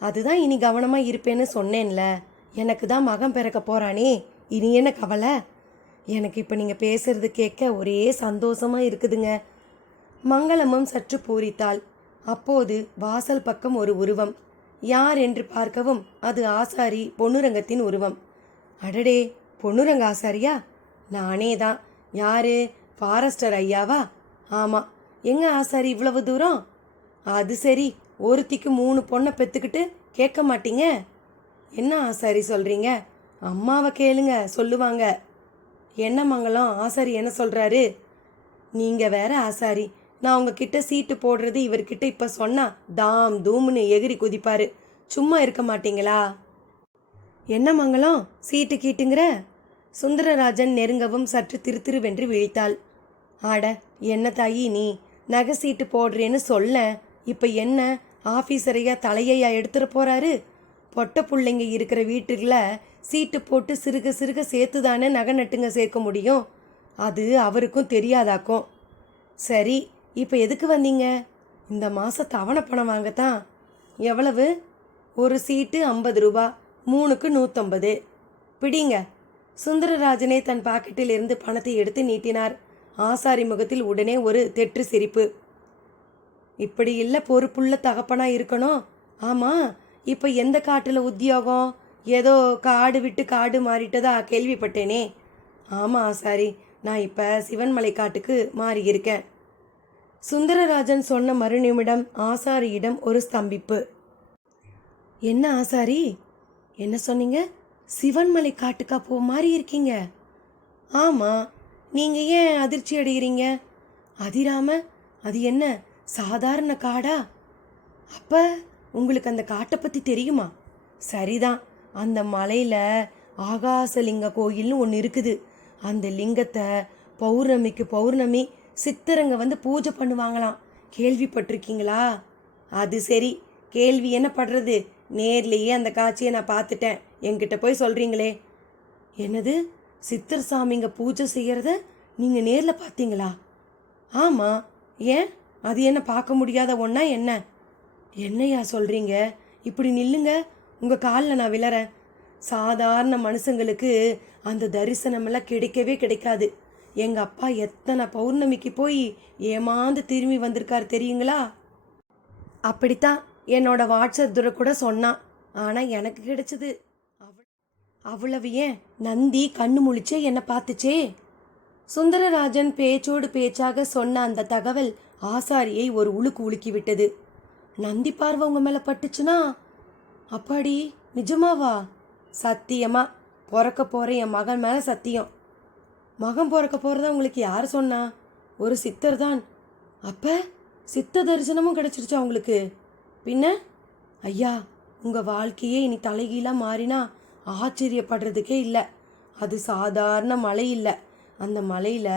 அதுதான் இனி கவனமாக இருப்பேன்னு சொன்னேன்ல. எனக்கு தான் மகன் பிறக்க போகிறானே, இனி என்ன கவலை? எனக்கு இப்போ நீங்கள் பேசுறது கேட்க ஒரே சந்தோஷமாக இருக்குதுங்க. மங்களமும் சற்று பூரித்தாள். அப்போது வாசல் பக்கம் ஒரு உருவம். யார் என்று பார்க்கவும் அது ஆசாரி பொன்னுரங்கத்தின் உருவம். அடடே, பொன்னுரங்க ஆசாரியா? நானே தான். யாரு, ஃபாரஸ்டர் ஐயாவா? ஆமாம். எங்க ஆசாரி இவ்வளவு தூரம்? அது சரி, ஒருத்திக்கு 3 பொண்ணை பெற்றுக்கிட்டு கேட்க மாட்டீங்க. என்ன ஆசாரி சொல்கிறீங்க? அம்மாவை கேளுங்க, சொல்லுவாங்க. என்ன மங்களம், ஆசாரி என்ன சொல்கிறாரு? நீங்கள் வேற ஆசாரி, நான் உங்ககிட்ட சீட்டு போடுறது இவர்கிட்ட இப்போ சொன்னால் தாம் தூம்னு எகிரி குதிப்பார். சும்மா இருக்க மாட்டீங்களா? என்ன மங்களம், சீட்டு கீட்டுங்கிற? சுந்தரராஜன் நெருங்கவும் சற்று திருத்திருவென்று விழித்தாள். ஆட, என்ன தாயி நீ, நகை சீட்டு போடுறேன்னு சொல்ல, இப்போ என்ன ஆஃபீஸரையா தலையையா எடுத்துட போகிறாரு? பொட்டை பிள்ளைங்க இருக்கிற வீட்டுல சீட்டு போட்டு சிறுக சிறுக சேர்த்து தானே நகை நட்டுங்க சேர்க்க முடியும். அது அவருக்கும் தெரியாதாக்கும். சரி, இப்போ எதுக்கு வந்தீங்க? இந்த மாதம் தவணை பணம் வாங்கத்தான். எவ்வளவு? ஒரு சீட்டு 50 ரூபா, 3க்கு 150. பிடிங்க. சுந்தரராஜனே தன் பாக்கெட்டில் இருந்து பணத்தை எடுத்து நீட்டினார். ஆசாரி முகத்தில் உடனே ஒரு தெற்று சிரிப்பு. இப்படி இல்லை பொறுப்புள்ள தகப்பனா இருக்கணும். ஆமாம், இப்போ எந்த காட்டில் உத்தியோகம்? ஏதோ காடு விட்டு காடு மாறிட்டதா கேள்விப்பட்டேனே. ஆமாம் ஆசாரி, நான் இப்போ சிவன்மலை காட்டுக்கு மாறியிருக்கேன். சுந்தரராஜன் சொன்ன மறுநிமிடம் ஆசாரியிடம் ஒரு ஸ்தம்பிப்பு. என்ன ஆசாரி, என்ன சொன்னீங்க? சிவன்மலை காட்டுக்கா மாறி இருக்கீங்க? ஆமாம். நீங்கள் ஏன் அதிர்ச்சி அடைகிறீங்க? அதிராம, அது என்ன சாதாரண காடா? அப்போ உங்களுக்கு அந்த காட்டை பற்றி தெரியுமா? சரிதான், அந்த மலையில் ஆகாசலிங்க கோயில்னு ஒன்று இருக்குது. அந்த லிங்கத்தை பௌர்ணமிக்கு பௌர்ணமி சித்தரங்க வந்து பூஜை பண்ணுவாங்களாம். கேள்விப்பட்டிருக்கீங்களா? அது சரி, கேள்வி என்ன படுறது, நேர்லேயே அந்த காட்சியை நான் பார்த்துட்டேன். என்கிட்ட போய் சொல்கிறீங்களே. என்னது, சித்தர் சாமிங்க பூஜை செய்கிறத நீங்கள் நேரில் பார்த்தீங்களா? ஆமாம். ஏன், அது என்ன பார்க்க முடியாத ஒன்றா என்ன? என்னையா சொல்கிறீங்க? இப்படி நில்லுங்க, உங்கள் காலில் நான் விழறேன். சாதாரண மனுஷங்களுக்கு அந்த தரிசனமெல்லாம் கிடைக்கவே கிடைக்காது. எங்கள் அப்பா எத்தனை பௌர்ணமிக்கு போய் ஏமாந்து திரும்பி வந்திருக்காரு தெரியுங்களா? அப்படித்தான் என்னோட வாட்ஸ்அப் துரை கூட சொன்னான். ஆனால் எனக்கு கிடைச்சது அவ்வளவு. ஏன், நந்தி கண்ணு முழிச்சே என்னை பார்த்துச்சே. சுந்தரராஜன் பேச்சோடு பேச்சாக சொன்ன அந்த தகவல் ஆசாரியை ஒரு உலுக்கு உலுக்கி விட்டது. நந்தி பார்வை உங்க மேலே பட்டுச்சுன்னா? அப்பாடி, நிஜமாவா? சத்தியமா, பிறக்க போகிற என் மகன் மேலே சத்தியம். மகன் பிறக்க போகிறதா உங்களுக்கு யார் சொன்னா? ஒரு சித்தர் தான். அப்போ சித்த தரிசனமும் கிடைச்சிருச்சா உங்களுக்கு? பின்ன ஐயா, உங்கள் வாழ்க்கையே இனி தலைகீழாக மாறினா ஆச்சரியப்படுறதுக்கே இல்லை. அது சாதாரண மலை இல்லை. அந்த மலையில்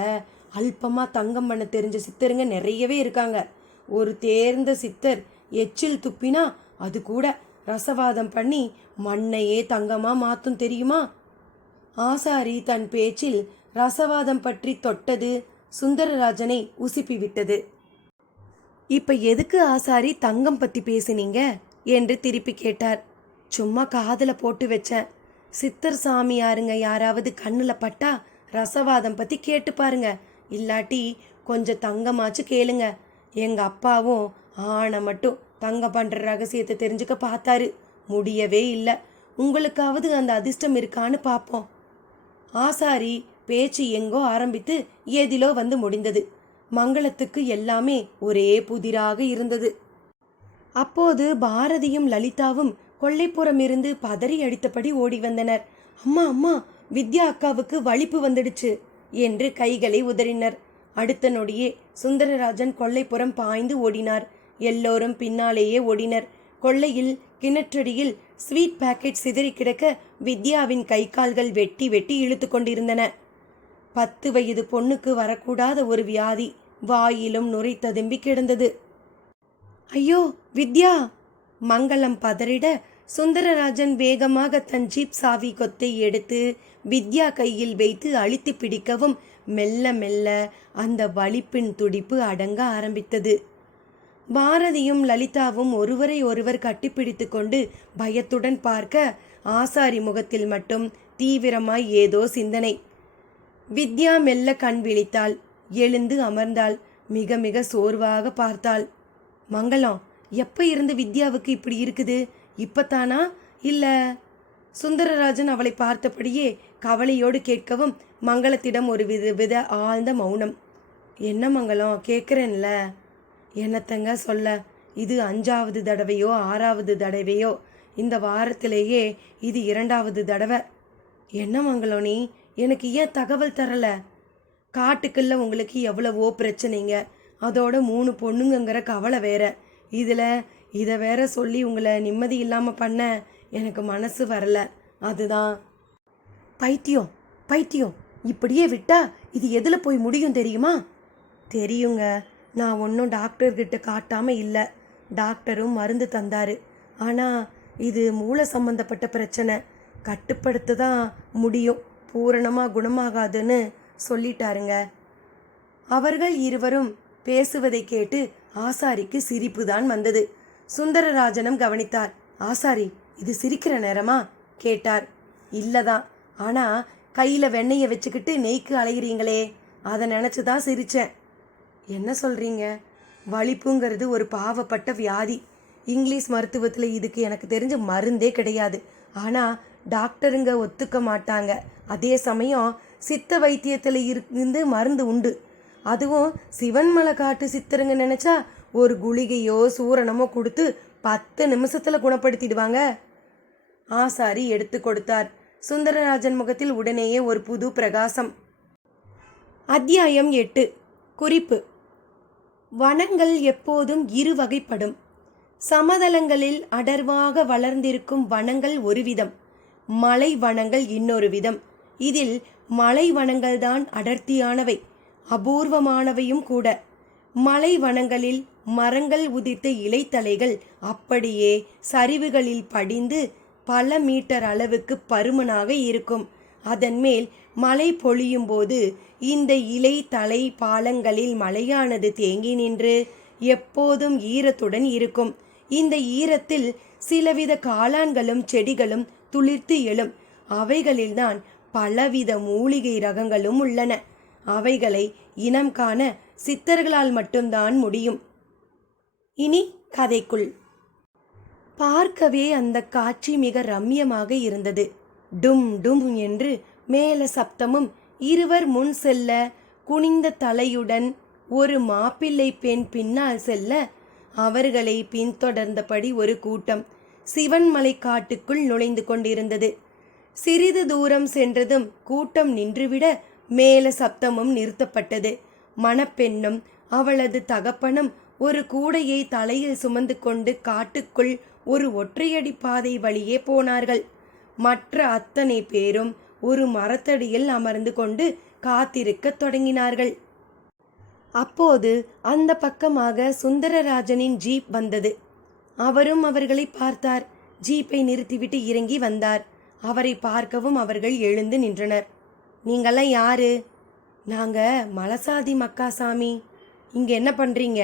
அல்பமாக தங்கம் பண்ண தெரிஞ்ச சித்தருங்க நிறையவே இருக்காங்க. ஒரு தேர்ந்த சித்தர் எச்சில் துப்பினா அது கூட ரசவாதம் பண்ணி மண்ணையே தங்கமாக மாற்றும் தெரியுமா? ஆசாரி தன் பேச்சில் ரசவாதம் பற்றி தொட்டது சுந்தரராஜனை உசுப்பி விட்டது. இப்போ எதுக்கு ஆசாரி தங்கம் பற்றி பேசினீங்க என்று திருப்பி கேட்டார். சும்மா காதில் போட்டு வச்சேன். சித்தர் சாமியாருங்க யாராவது கண்ணில் பட்டா ரசவாதம் பற்றி கேட்டு பாருங்க, இல்லாட்டி கொஞ்சம் தங்கமாச்சு கேளுங்க. எங்கள் அப்பாவும் ஆனை மட்டும் தங்கம் பண்ணுற ரகசியத்தை தெரிஞ்சுக்க பார்த்தாரு, முடியவே இல்லை. உங்களுக்காவது அந்த அதிர்ஷ்டம் இருக்கான்னு பார்ப்போம். ஆசாரி பேச்சு எங்கோ ஆரம்பித்து ஏதிலோ வந்து முடிந்தது. மங்களத்துக்கு எல்லாமே ஒரே புதிராக இருந்தது. அப்போது பாரதியும் லலிதாவும் கொல்லைப்புறம் இருந்து பதறி அடித்தபடி ஓடி வந்தனர். அம்மா அம்மா, வித்யா அக்காவுக்கு வலிப்பு வந்துடுச்சு என்று கைகளை உதறினர். அடுத்த நொடியே சுந்தரராஜன் கொல்லைப்புறம் பாய்ந்து ஓடினார். எல்லோரும் பின்னாலேயே ஓடினர். கொல்லையில் கிணற்றடியில் ஸ்வீட் பாக்கெட் சிதறி கிடக்க வித்யாவின் கை கால்கள் வெட்டி வெட்டி இழுத்து கொண்டிருந்தன. 10 வயது பொண்ணுக்கு வரக்கூடாத ஒரு வியாதி வாயிலும் நுரை ததும்பி கிடந்தது. ஐயோ வித்யா! மங்களம் பதறிட சுந்தரராஜன் வேகமாக தன் ஜீப் சாவி கொத்தை எடுத்து வித்யா கையில் வைத்து அழுத்தி பிடிக்கவும் மெல்ல மெல்ல அந்த வலிப்பின் துடிப்பு அடங்க ஆரம்பித்தது. பாரதியும் லலிதாவும் ஒருவரை ஒருவர் கட்டிப்பிடித்து கொண்டு பயத்துடன் பார்க்க ஆசாரி முகத்தில் மட்டும் தீவிரமாய் ஏதோ சிந்தனை. வித்யா மெல்ல கண் விழித்தாள். எழுந்து அமர்ந்தாள். மிக மிக சோர்வாக பார்த்தாள். மங்களம், எப்ப இருந்து வித்யாவுக்கு இப்படி இருக்குது? இப்பத்தானா இல்ல? சுந்தரராஜன் அவளை பார்த்தபடியே கவலையோடு கேட்கவும் மங்களத்திடம் ஒரு வித ஆழ்ந்த மௌனம். என்ன மங்களம், கேட்குறேன்ல. என்னத்தங்க சொல்ல, இது 5வது தடவையோ 6வது தடவையோ, இந்த வாரத்திலேயே இது 2வது தடவை. என்ன மங்களம், நீ எனக்கு ஏன் தகவல் தரல? காட்டுக்குள்ள உங்களுக்கு எவ்வளவோ பிரச்சனைங்க, அதோட 3 பொண்ணுங்கிற கவலை வேற. இதை வேற சொல்லி உங்களை நிம்மதி இல்லாமல் பண்ண எனக்கு மனசு வரல. அதுதான். பைத்தியம் பைத்தியம், இப்படியே விட்டா இது எதில் போய் முடியும் தெரியுமா? தெரியுங்க, நான் ஒன்றும் டாக்டர்கிட்ட காட்டாமல் இல்லை. டாக்டரும் மருந்து தந்தார். ஆனால் இது மூளை சம்பந்தப்பட்ட பிரச்சனை, கட்டுப்படுத்த தான் முடியும், பூரணமாக குணமாகாதுன்னு சொல்லிட்டாருங்க. அவர்கள் இருவரும் பேசுவதை கேட்டு ஆசாரிக்கு சிரிப்பு தான் வந்தது. சுந்தரராஜனும் கவனித்தார். ஆசாரி, இது சிரிக்கிற நேரமா கேட்டார். இல்லதான், ஆனால் கையில் வெண்ணெயை வச்சுக்கிட்டு நெய்க்கு அலைகிறீங்களே, அதை நினச்சி தான் சிரித்தேன். என்ன சொல்கிறீங்க? வலிப்புங்கிறது ஒரு பாவப்பட்ட வியாதி. இங்கிலீஷ் மருத்துவத்தில் இதுக்கு எனக்கு தெரிஞ்ச மருந்தே கிடையாது. ஆனால் டாக்டருங்க ஒத்துக்க மாட்டாங்க. அதே சமயம் சித்த வைத்தியத்தில் இருந்து மருந்து உண்டு. அதுவும் சிவன்மலை காட்டு சித்தருங்க நினச்சா ஒரு குளிகையோ சூரணமோ கொடுத்து 10 நிமிஷத்தில் குணப்படுத்திடுவாங்க. ஆசாரி எடுத்து கொடுத்தார். சுந்தரராஜன் முகத்தில் உடனேயே ஒரு புது பிரகாசம். அத்தியாயம் 8. குறிப்பு: வனங்கள் எப்போதும் 2 வகைப்படும். சமதளங்களில் அடர்வாக வளர்ந்திருக்கும் வனங்கள் ஒரு விதம், மலை வனங்கள் இன்னொரு விதம். இதில் மலை வனங்கள்தான் அடர்த்தியானவை, அபூர்வமானவையும் கூட. மலை வனங்களில் மரங்கள் உதிர்த்த இலைத்தலைகள் அப்படியே சரிவுகளில் படிந்து பல மீட்டர் அளவுக்கு பருமனாக இருக்கும். அதன் மேல் மழை பொழியும் போது இந்த இலை தலை பாலங்களில் மழையானது தேங்கி நின்று எப்போதும் ஈரத்துடன் இருக்கும். இந்த ஈரத்தில் சிலவித காளான்களும் செடிகளும் துளிர்த்து எழும். அவைகளில்தான் பலவித மூலிகை ரகங்களும் உள்ளன. அவைகளை இனம் காண சித்தர்களால் மட்டும்தான் முடியும். இனி கதைக்குள். பார்க்கவே அந்த காட்சி மிக ரம்யமாக இருந்தது. டும் டும் என்று மேல சப்தமும், இருவர் முன் செல்ல குனிந்த தலையுடன் ஒரு மாப்பிள்ளை பெண் பின்னால் செல்ல அவர்களை பின்தொடர்ந்தபடி ஒரு கூட்டம் சிவன்மலை காட்டுக்குள் நுழைந்து கொண்டிருந்தது. சிறிது தூரம் சென்றதும் கூட்டம் நின்றுவிட மேல சப்தமும் நிறுத்தப்பட்டது. மணப்பெண்ணும் அவளது தகப்பனும் ஒரு கூடையை தலையில் சுமந்து கொண்டு காட்டுக்குள் ஒரு ஒற்றையடி பாதை வழியே போனார்கள். மற்ற அத்தனை பேரும் ஒரு மரத்தடியில் அமர்ந்து கொண்டு காத்திருக்க தொடங்கினார்கள். அப்போது அந்த பக்கமாக சுந்தரராஜனின் ஜீப் வந்தது. அவரும் அவர்களை பார்த்தார். ஜீப்பை நிறுத்திவிட்டு இறங்கி வந்தார். அவரை பார்க்கவும் அவர்கள் எழுந்து நின்றனர். நீங்கள்லாம் யாரு? நாங்க மலசாதி மக்காசாமி. இங்க என்ன பண்றீங்க?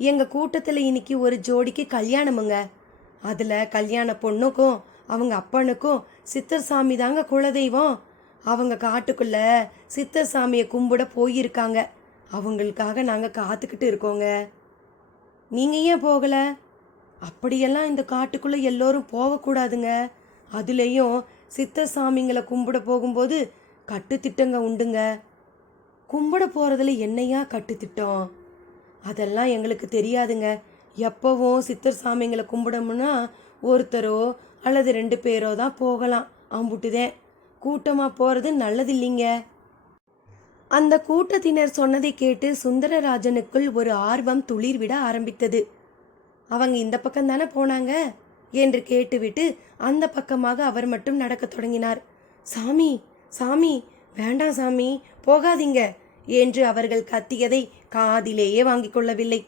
எங்க கூட்டத்தில் இன்னைக்கு ஒரு ஜோடிக்கு கல்யாணமுங்க. அதுல கல்யாண பொண்ணுக்கும் அவங்க அப்பனுக்கும் சித்தர் சாமி தாங்க குலதெய்வம். அவங்க காட்டுக்குள்ள சித்தர் சாமியை கும்பிட போயிருக்காங்க. அவங்களுக்காக நாங்க காத்துக்கிட்டு இருக்கோங்க. நீங்க ஏன் போகல? அப்படியெல்லாம் இந்த காட்டுக்குள்ள எல்லோரும் போகக்கூடாதுங்க. அதுலேயும் சித்தர் சாமிங்களை கும்பிட போகும்போது கட்டுத்திட்டங்க உண்டுங்க. கும்பிட போறதுல என்னையா கட்டுத்திட்டோம்? அதெல்லாம் எங்களுக்கு தெரியாதுங்க. எப்பவும் சித்தர் சாமிங்களை கும்பிடணும்னா ஒருத்தரோ அல்லது 2 பேரோ தான் போகலாம். அம்புட்டுதேன். கூட்டமா போறது நல்லது இல்லைங்க. அந்த கூட்டத்தினர் சொன்னதை கேட்டு சுந்தரராஜனுக்குள் ஒரு ஆர்வம் துளிர்விட ஆரம்பித்தது. அவங்க இந்த பக்கம் தானே போனாங்க என்று கேட்டுவிட்டு அந்த பக்கமாக அவர் மட்டும் நடக்கத் தொடங்கினார். சாமி, சாமி, வேண்டாம் சாமி, போகாதீங்க என்று அவர்கள் கத்தியதை காதிலேயே வாங்கிக் கொள்ளவில்லை.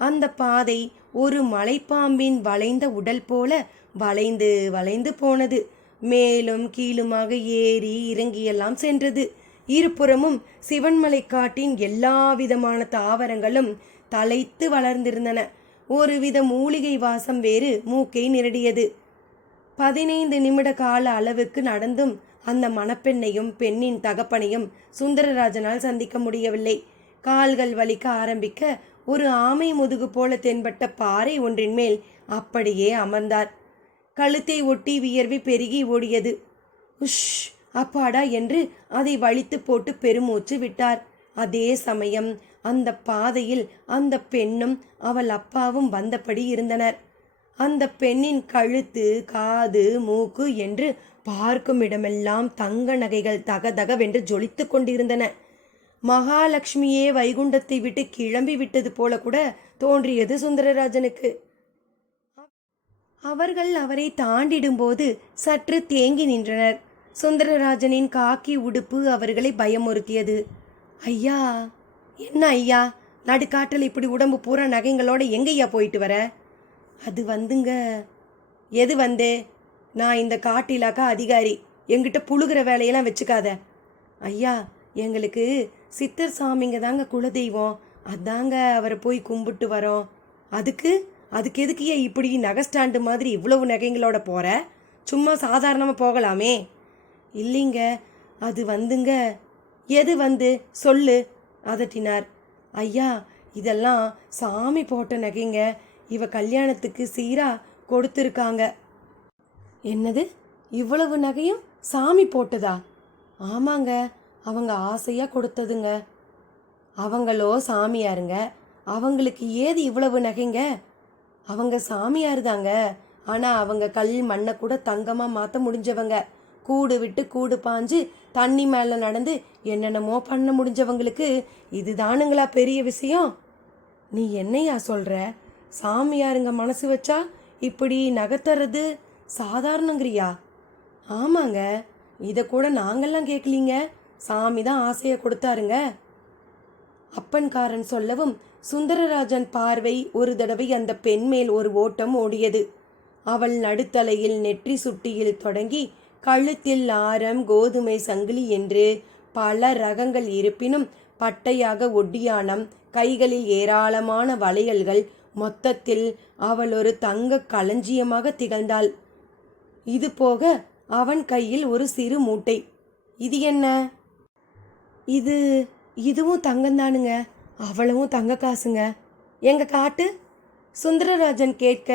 அந்த பாதை ஒரு மலைப்பாம்பின் வளைந்த உடல் போல வளைந்து வளைந்து போனது. மேலும் கீழுமாக ஏறி இறங்கியெல்லாம் சென்றது. இருபுறமும் சிவன்மலை காட்டின் எல்லா விதமான தாவரங்களும் தலைத்து வளர்ந்திருந்தன. ஒருவித மூலிகை வாசம் வேறு மூக்கை நிரடியது. 15 நிமிட கால அளவுக்கு நடந்தும் அந்த மணப்பெண்ணையும் பெண்ணின் தகப்பனையும் சுந்தரராஜனால் சந்திக்க முடியவில்லை. கால்கள் வலிக்க ஆரம்பிக்க ஒரு ஆமை முதுகு போல தென்பட்ட பாறை ஒன்றின் மேல் அப்படியே அமர்ந்தார். கழுத்தை ஒட்டி வியர்வை பெருகி ஓடியது. உஷ், அப்பாடா என்று அதை வலித்து போட்டு பெருமூச்சு விட்டார். அதே சமயம் அந்த பாதையில் அந்த பெண்ணும் அவள் அப்பாவும் வந்தபடி இருந்தனர். அந்த பெண்ணின் கழுத்து, காது, மூக்கு என்று பார்க்கும் இடமெல்லாம் தங்க நகைகள் தகதகவென்று ஜொலித்து கொண்டிருந்தன. மகாலட்சுமியே வைகுண்டத்தை விட்டு கிளம்பி விட்டது போல கூட தோன்றியது சுந்தரராஜனுக்கு. அவர்கள் அவரை தாண்டிடும்போது சற்று தேங்கி நின்றனர். சுந்தரராஜனின் காக்கி உடுப்பு அவர்களை பயமுறுத்தியது. ஐயா, என்ன ஐயா, நடுக்காட்டில் இப்படி உடம்பு பூரா நகைங்களோட எங்கய்யா போயிட்டு வர? அது வந்துங்க. எது வந்தே? நான் இந்த காட்டிலாக்கா அதிகாரி, எங்கிட்ட புழுகிற வேலையெல்லாம் வச்சுக்காத. ஐயா, எங்களுக்கு சித்தர் சாமிங்க தாங்க குலதெய்வம், அதாங்க அவரை போய் கும்பிட்டு வரோம். அதுக்கு எதுக்குயா இப்படி நகை ஸ்டாண்டு மாதிரி இவ்வளவு நகைங்களோட போற? சும்மா சாதாரணமாக போகலாமே. இல்லைங்க, அது வந்துங்க. எது வந்து சொல்லு, அதட்டினார். ஐயா, இதெல்லாம் சாமி போட்ட நகைங்க, இவ கல்யாணத்துக்கு சீரா கொடுத்துருக்காங்க. என்னது, இவ்வளவு நகையும் சாமி போட்டதா? ஆமாங்க, அவங்க ஆசையாக கொடுத்ததுங்க. அவங்களோ சாமியாருங்க, அவங்களுக்கு ஏது இவ்வளவு நகைங்க? அவங்க சாமியார் தாங்க, ஆனால் அவங்க கல் மண்ணை கூட தங்கமாக மாற்ற முடிஞ்சவங்க. கூடு விட்டு கூடு பாஞ்சு தண்ணி மேலே நடந்து என்னென்னமோ பண்ண முடிஞ்சவங்களுக்கு இதுதானுங்களா பெரிய விஷயம்? நீ என்னையா சொல்கிற? சாமியாருங்க மனசு வச்சா இப்படி நகர்த்துறது சாதாரணங்கிறியா? ஆமாங்க, இதை கூட நாங்கள்லாம் கேட்கலீங்க, சாமி தான் ஆசையை கொடுத்தாருங்க. அப்பன்காரன் சொல்லவும் சுந்தரராஜன் பார்வை ஒரு தடவை அந்த பெண் மேல் ஒரு ஓட்டம் ஓடியது. அவள் நடுத்தலையில் நெற்றி சுட்டியில் தொடங்கி கழுத்தில் ஆரம், கோதுமை சங்கிலி என்று பல ரகங்கள் இருப்பினும் பட்டையாக ஒட்டியானம், கைகளில் ஏராளமான வளையல்கள், மொத்தத்தில் அவள் ஒரு தங்க களஞ்சியமாக திகழ்ந்தாள். இது போக அவன் கையில் ஒரு சிறு மூட்டை. இது என்ன? இதுவும் தங்கந்தானுங்க, அவ்வளவும் தங்க காசுங்க. எங்க காட்டு? சுந்தரராஜன் கேட்க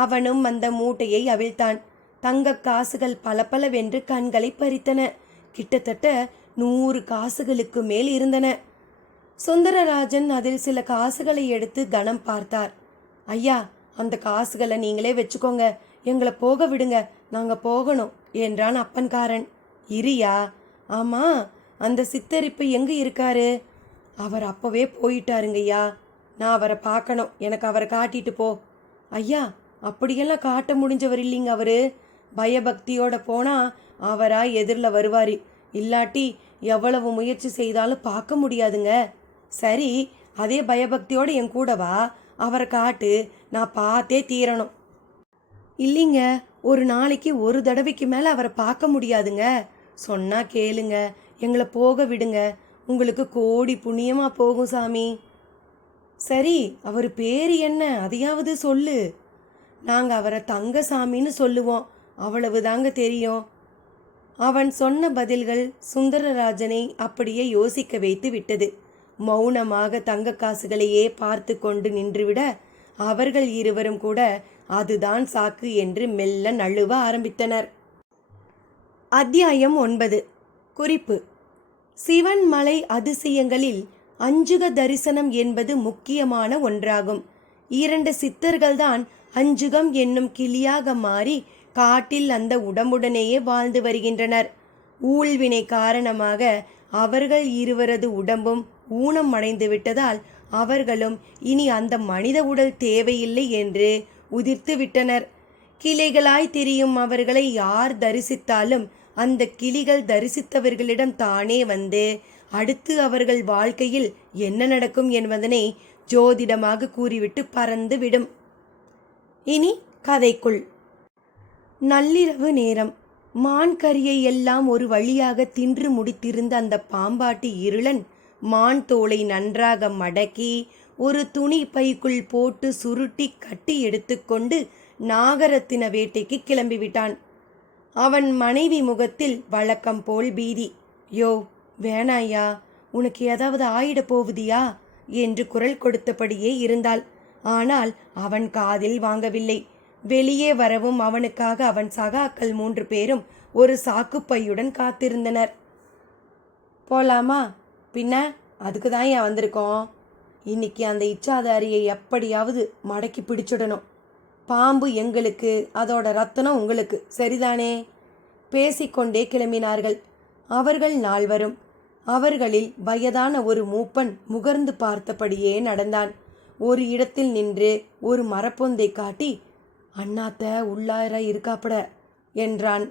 அவனும் அந்த மூட்டையை அவிழ்த்தான். தங்க காசுகள் பலபலவென்று கண்களை பறித்தன. கிட்டத்தட்ட 100 காசுகளுக்கு மேல் இருந்தன. சுந்தரராஜன் அதில் சில காசுகளை எடுத்து கணம் பார்த்தார். ஐயா, அந்த காசுகளை நீங்களே வச்சுக்கோங்க, எங்களை போக விடுங்க, நாங்க போகணும் என்றான் அப்பன்காரன். இரியா. ஆமா, அந்த சித்தர் இப்ப எங்க இருக்காரு? அவர் அப்பவே போயிட்டாருங்கய்யா. நான் அவரை பார்க்கணும், எனக்கு அவரை காட்டிட்டு போ. ஐயா, அப்படியெல்லாம் காட்ட முடிஞ்சவர் இல்லைங்க அவரு. பயபக்தியோட போனா அவரா எதிரில் வருவார், இல்லாட்டி எவ்வளவு முயற்சி செய்தாலும் பார்க்க முடியாதுங்க. சரி, அதே பயபக்தியோடு என் கூட வா, அவரை காட்டு, நான் பார்த்தே தீரணும். இல்லைங்க, ஒரு நாளைக்கு ஒரு தடவைக்கு மேலே அவரை பார்க்க முடியாதுங்க. சொன்னா கேளுங்க, எங்களை போக விடுங்க, உங்களுக்கு கோடி புண்ணியமாக போகும் சாமி. சரி, அவர் பேர் என்ன, அதையாவது சொல்லு. நாங்கள் அவரை தங்கசாமின்னு சொல்லுவோம், அவ்வளவுதாங்க தெரியும். அவன் சொன்ன பதில்கள் சுந்தரராஜனை அப்படியே யோசிக்க வைத்து விட்டது. மௌனமாக தங்க காசுகளையே பார்த்து கொண்டு நின்றுவிட அவர்கள் இருவரும் கூட அதுதான் சாக்கு என்று மெல்ல நழுவ ஆரம்பித்தனர். அத்தியாயம் 9. குறிப்பு: சிவன் மலை அதிசயங்களில் அஞ்சுக தரிசனம் என்பது முக்கியமான ஒன்றாகும். 2 சித்தர்கள்தான் அஞ்சுகம் என்னும் கிளியாக மாறி காட்டில் அந்த உடம்புடனேயே வாழ்ந்து வருகின்றனர். ஊழ்வினை காரணமாக அவர்கள் இருவரது உடம்பும் ஊனம் அடைந்து விட்டதால் அவர்களும் இனி அந்த மனித உடல் தேவையில்லை என்று உதிர்த்து விட்டனர். கிளைகளாய் தெரியும் அவர்களை யார் தரிசித்தாலும் அந்த கிளிகள் தரிசித்தவர்களிடம் தானே வந்து அடுத்து அவர்கள் வாழ்க்கையில் என்ன நடக்கும் என்பதனை ஜோதிடமாக கூறிவிட்டு பறந்து விடும். இனி கதைக்குள். நள்ளிரவு நேரம். மான் கறியை எல்லாம் ஒரு வழியாக தின்று முடித்திருந்த அந்த பாம்பாட்டி இருளன் மான் தோலை நன்றாக மடக்கி ஒரு துணி பைக்குள் போட்டு சுருட்டி கட்டி எடுத்துக்கொண்டு நாகரத்தின வேட்டைக்கு கிளம்பிவிட்டான். அவன் மனைவி முகத்தில் வழக்கம் போல் பீதி. யோ வேணாயா, உனக்கு ஏதாவது ஆயிட போகுதியா என்று குரல் கொடுத்தபடியே இருந்தாள். ஆனால் அவன் காதில் வாங்கவில்லை. வெளியே வரவும் அவனுக்காக அவன் சகாக்கள் 3 பேரும் ஒரு சாக்குப்பையுடன் காத்திருந்தனர். போலாமா? பின்ன அதுக்கு தான் ஏன் வந்திருக்கோம். இன்னைக்கு அந்த இச்சாதாரியை எப்படியாவது மடக்கி பிடிச்சிடணும். பாம்பு எங்களுக்கு, அதோட ரத்தனம் உங்களுக்கு, சரிதானே? பேசிக்கொண்டே கிளம்பினார்கள். அவர்கள் 4வரும். அவர்களில் வயதான ஒரு மூப்பன் முகர்ந்து பார்த்தபடியே நடந்தான். ஒரு இடத்தில் நின்று ஒரு மரப்பொந்தை காட்டி, அண்ணாத்த உள்ளார இருக்காப்பட என்றான்.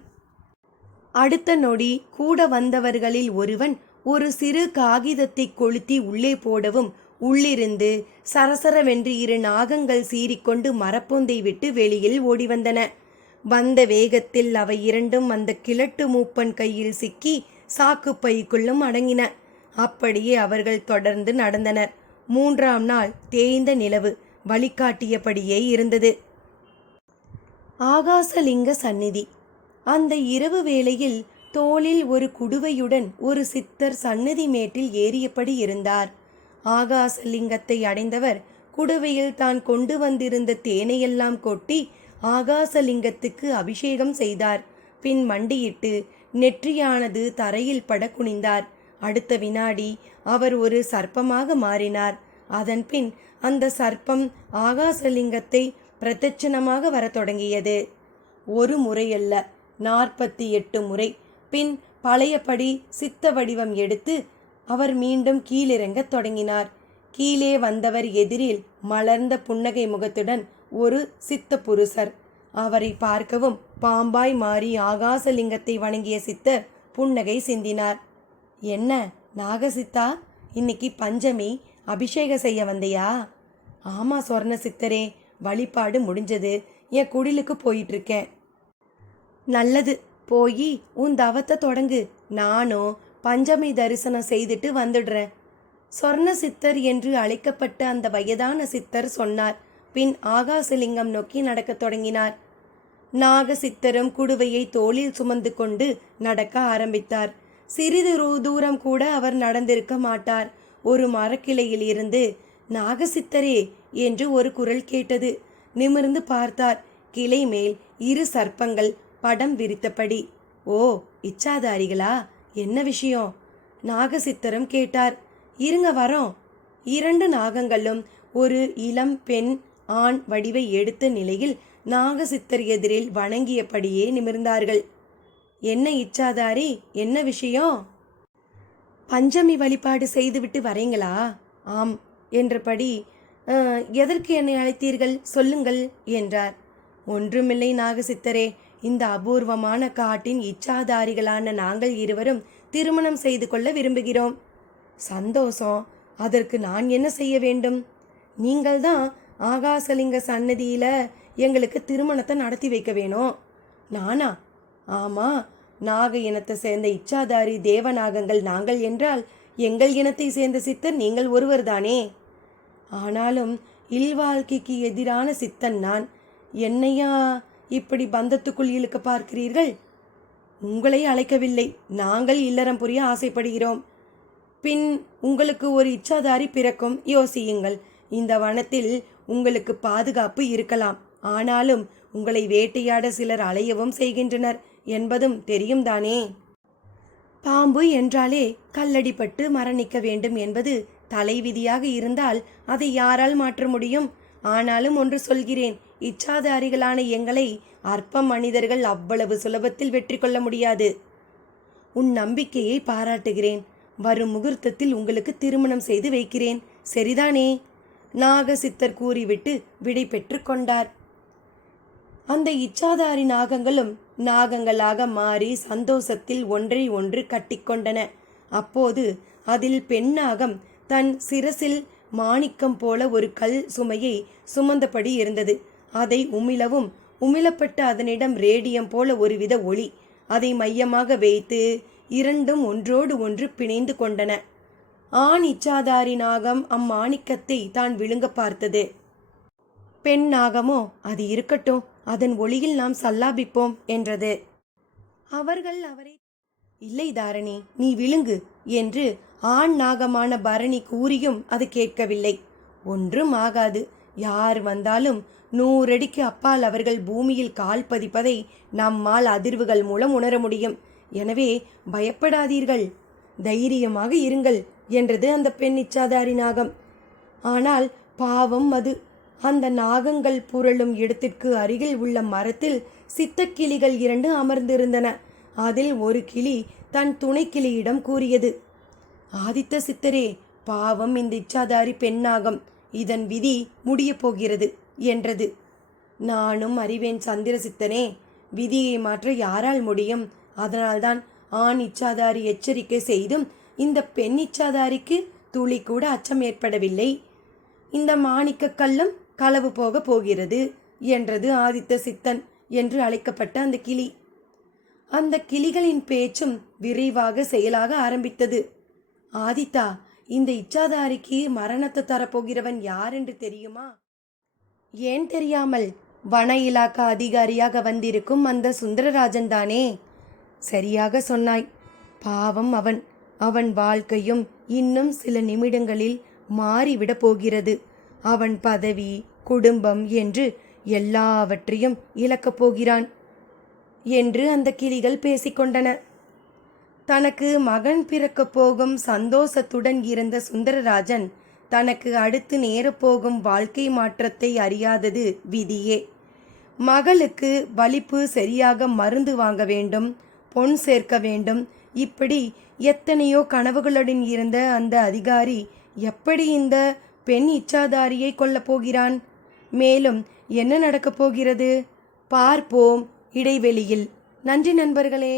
அடுத்த நொடி கூட வந்தவர்களில் ஒருவன் ஒரு சிறு காகிதத்தை கொளுத்தி உள்ளே போடவும் உள்ளிருந்து சரசரவென்று 2 நாகங்கள் சீறிக்கொண்டு மரப்பொந்தை விட்டு வெளியில் ஓடி வந்தன. வந்த வேகத்தில் அவை 2ம் அந்த கிழட்டு மூப்பன் கையில் சிக்கி சாக்கு பைக்குள்ளும் அடங்கின. அப்படியே அவர்கள் தொடர்ந்து நடந்தனர். 3ஆம் நாள் தேய்ந்த நிலவு வழிகாட்டியபடியே இருந்தது. ஆகாசலிங்க சந்நிதி. அந்த இரவு வேளையில் தோளில் ஒரு குடுவையுடன் ஒரு சித்தர் சந்நிதி மேட்டில் ஏறியபடி இருந்தார். ஆகாசலிங்கத்தை அடைந்தவர் குடுவையில் தான் கொண்டு வந்திருந்த தேனையெல்லாம் கொட்டி ஆகாசலிங்கத்துக்கு அபிஷேகம் செய்தார். பின் மண்டியிட்டு நெற்றியானது தரையில் பட குனிந்தார். அடுத்த வினாடி அவர் ஒரு சர்ப்பமாக மாறினார். அதன்பின் அந்த சர்ப்பம் ஆகாசலிங்கத்தை பிரதட்சணமாக வர தொடங்கியது. ஒரு முறையல்ல, 48 முறை. பின் பழையபடி சித்த வடிவம் எடுத்து அவர் மீண்டும் கீழிறங்கத் தொடங்கினார். கீழே வந்தவர் எதிரில் மலர்ந்த புன்னகை முகத்துடன் ஒரு சித்த புருஷர். அவரை பார்க்கவும் பாம்பாய் மாறி ஆகாசலிங்கத்தை வணங்கிய சித்தர் புன்னகை சிந்தினார். என்ன நாகசித்தா, இன்னைக்கு பஞ்சமி, அபிஷேகம் செய்ய வந்தையா? ஆமா சொர்ண சித்தரே, வழிபாடு முடிஞ்சது, என் குடிலுக்கு போயிட்டு இருக்கேன். நல்லது, போய் உன் தவத்தை தொடங்கு. நானும் பஞ்சமி தரிசனம் செய்துட்டு வந்துடுறேன். சொர்ண சித்தர் என்று அழைக்கப்பட்ட அந்த வயதான சித்தர் சொன்னார். பின் ஆகாசலிங்கம் நோக்கி நடக்கத் தொடங்கினார். நாக சித்தரும் குடுவையை தோளில் சுமந்து கொண்டு நடக்க ஆரம்பித்தார். சிறிது தூரம் கூட அவர் நடந்திருக்க மாட்டார். ஒரு மரக்கிளையில் இருந்து நாகசித்தரே என்று ஒரு குரல் கேட்டது. நிமிர்ந்து பார்த்தார். கிளை மேல் 2 சர்ப்பங்கள் படம் விரித்தபடி. ஓ, இச்சாதாரிகளா? என்ன விஷயம்? நாகசித்தரும் கேட்டார். இருங்க வரோம். 2 நாகங்களும் ஒரு இளம் பெண் ஆண் வடிவை எடுத்த நிலையில் நாகசித்தர் எதிரில் வணங்கியபடியே நிமிர்ந்தார்கள். என்ன இச்சாதாரி, என்ன விஷயம்? பஞ்சமி வழிபாடு செய்துவிட்டு வரீங்களா? ஆம் என்றபடி. எதற்கு என்னை அழைத்தீர்கள், சொல்லுங்கள் என்றார். ஒன்றுமில்லை நாகசித்தரே, இந்த அபூர்வமான காட்டின் இச்சாதாரிகளான நாங்கள் இருவரும் திருமணம் செய்து கொள்ள விரும்புகிறோம். சந்தோஷம். அதற்கு நான் என்ன செய்ய வேண்டும்? நீங்கள்தான் ஆகாசலிங்க சன்னதியில எங்களுக்கு திருமணத்தை நடத்தி வைக்க வேணும். நானா? ஆமா, நாக இனத்தை சேர்ந்த இச்சாதாரி தேவநாகங்கள் நாங்கள் என்றால் எங்கள் இனத்தை சேர்ந்த சித்தர் நீங்கள் ஒருவர் தானே. ஆனாலும் இல்வாழ்க்கைக்கு எதிரான சித்தன் நான். என்னையா இப்படி பந்தத்துக்குள் இழுக்க பார்க்கிறீர்கள்? உங்களை அழைக்கவில்லை, நாங்கள் இல்லறம் புரிய ஆசைப்படுகிறோம். பின் உங்களுக்கு ஒரு இச்சாதாரி பிறக்கும், யோசியுங்கள். இந்த வனத்தில் உங்களுக்கு பாதுகாப்பு இருக்கலாம், ஆனாலும் உங்களை வேட்டையாட சிலர் அலையவும் செய்கின்றனர் என்பதும் தெரியும் தானே. பாம்பு என்றாலே கல்லடிப்பட்டு மரணிக்க வேண்டும் என்பது தலைவிதியாக இருந்தால் அதை யாரால் மாற்ற முடியும்? ஆனாலும் ஒன்று சொல்கிறேன், இச்சாதாரிகளான எங்களை அற்ப மனிதர்கள் அவ்வளவு சுலபத்தில் வெற்றி கொள்ள முடியாது. உன் நம்பிக்கையை பாராட்டுகிறேன். வரும் முகூர்த்தத்தில் உங்களுக்கு திருமணம் செய்து வைக்கிறேன், சரிதானே? நாகசித்தர் கூறிவிட்டு விடை பெற்று கொண்டார். அந்த இச்சாதாரி நாகங்களும் நாகங்களாக மாறி சந்தோஷத்தில் ஒன்றை ஒன்று கட்டிக்கொண்டன. அப்போது அதில் பெண் நாகம் தன் சிரசில் மாணிக்கம் போல ஒரு கல் சுமையை சுமந்தபடி இருந்தது. அதை உமிழவும் உமிழப்பட்ட அதனிடம் ரேடியம் போல ஒருவித ஒளி. அதை மையமாக வைத்து இரண்டும் ஒன்றோடு ஒன்று பிணைந்து கொண்டன. ஆண் இச்சாதாரி நாகம் அம்மாணிக்கத்தை தான் விழுங்க பார்த்தது. பெண் நாகமோ அது இருக்கட்டும், அதன் ஒளியில் நாம் சல்லாபிப்போம் என்றது. அவர்கள் அவரை இல்லை தாரணி, நீ விழுங்கு என்று ஆண் நாகமான பரணி கூறியும் அது கேட்கவில்லை. ஒன்றும் ஆகாது, யார் வந்தாலும் 100 அடிக்கு அப்பால் அவர்கள் பூமியில் கால் பதிப்பதை நம்மால் அதிர்வுகள் மூலம் உணர முடியும். எனவே பயப்படாதீர்கள், தைரியமாக இருங்கள் என்றது அந்த பெண் இச்சாதாரி நாகம். ஆனால் பாவம் அது. அந்த நாகங்கள் புரளும் இடத்திற்கு அருகில் உள்ள மரத்தில் சித்தக்கிளிகள் 2 அமர்ந்திருந்தன. அதில் ஒரு கிளி தன் துணை கிளியிடம் கூறியது, ஆதித்த சித்தரே, பாவம் இந்த இச்சாதாரி பெண்ணாகம், இதன் விதி முடியப் போகிறது என்றது. நானும் அறிவேன் சந்திர சித்தனே, விதியை மாற்ற யாரால் முடியும்? அதனால்தான் ஆண் இச்சாதாரி எச்சரிக்கை செய்தும் இந்த பெண் இச்சாதாரிக்கு துளி கூட அச்சம் ஏற்படவில்லை. இந்த மாணிக்க கல்லும் களவு போக போகிறது என்றது ஆதித்த சித்தன் என்று அழைக்கப்பட்ட அந்த கிளி. அந்த கிளிகளின் பேச்சும் விரைவாக செயலாக ஆரம்பித்தது. ஆதித்தா, இந்த இச்சாதாரிக்கு மரணத்தை தரப்போகிறவன் யார் என்று தெரியுமா? ஏன் தெரியாமல்? வன இலாக்கா அதிகாரியாக வந்திருக்கும் அந்த சுந்தரராஜன் தானே? சரியாக சொன்னாய். பாவம் அவன். அவன் வாழ்க்கையும் இன்னும் சில நிமிடங்களில் மாறிவிடப் போகிறது. அவன் பதவி, குடும்பம் என்று எல்லாவற்றையும் இழக்கப் போகிறான் என்று அந்த கிளிகள் பேசிக்கொண்டன. தனக்கு மகன் பிறக்கப் போகும் சந்தோஷத்துடன் இருந்த சுந்தரராஜன் தனக்கு அடுத்து நேரப்போகும் வாழ்க்கை மாற்றத்தை அறியாதது விதியே. மகளுக்கு வலிப்பு சரியாக மருந்து வாங்க வேண்டும், பொன் சேர்க்க வேண்டும், இப்படி எத்தனையோ கனவுகளுடன் இருந்த அந்த அதிகாரி எப்படி இந்த பெண் இச்சாதாரியை கொல்லப் போகிறான்? மேலும் என்ன நடக்கப் போகிறது? பார்ப்போம் இடைவெளியில். நன்றி நண்பர்களே.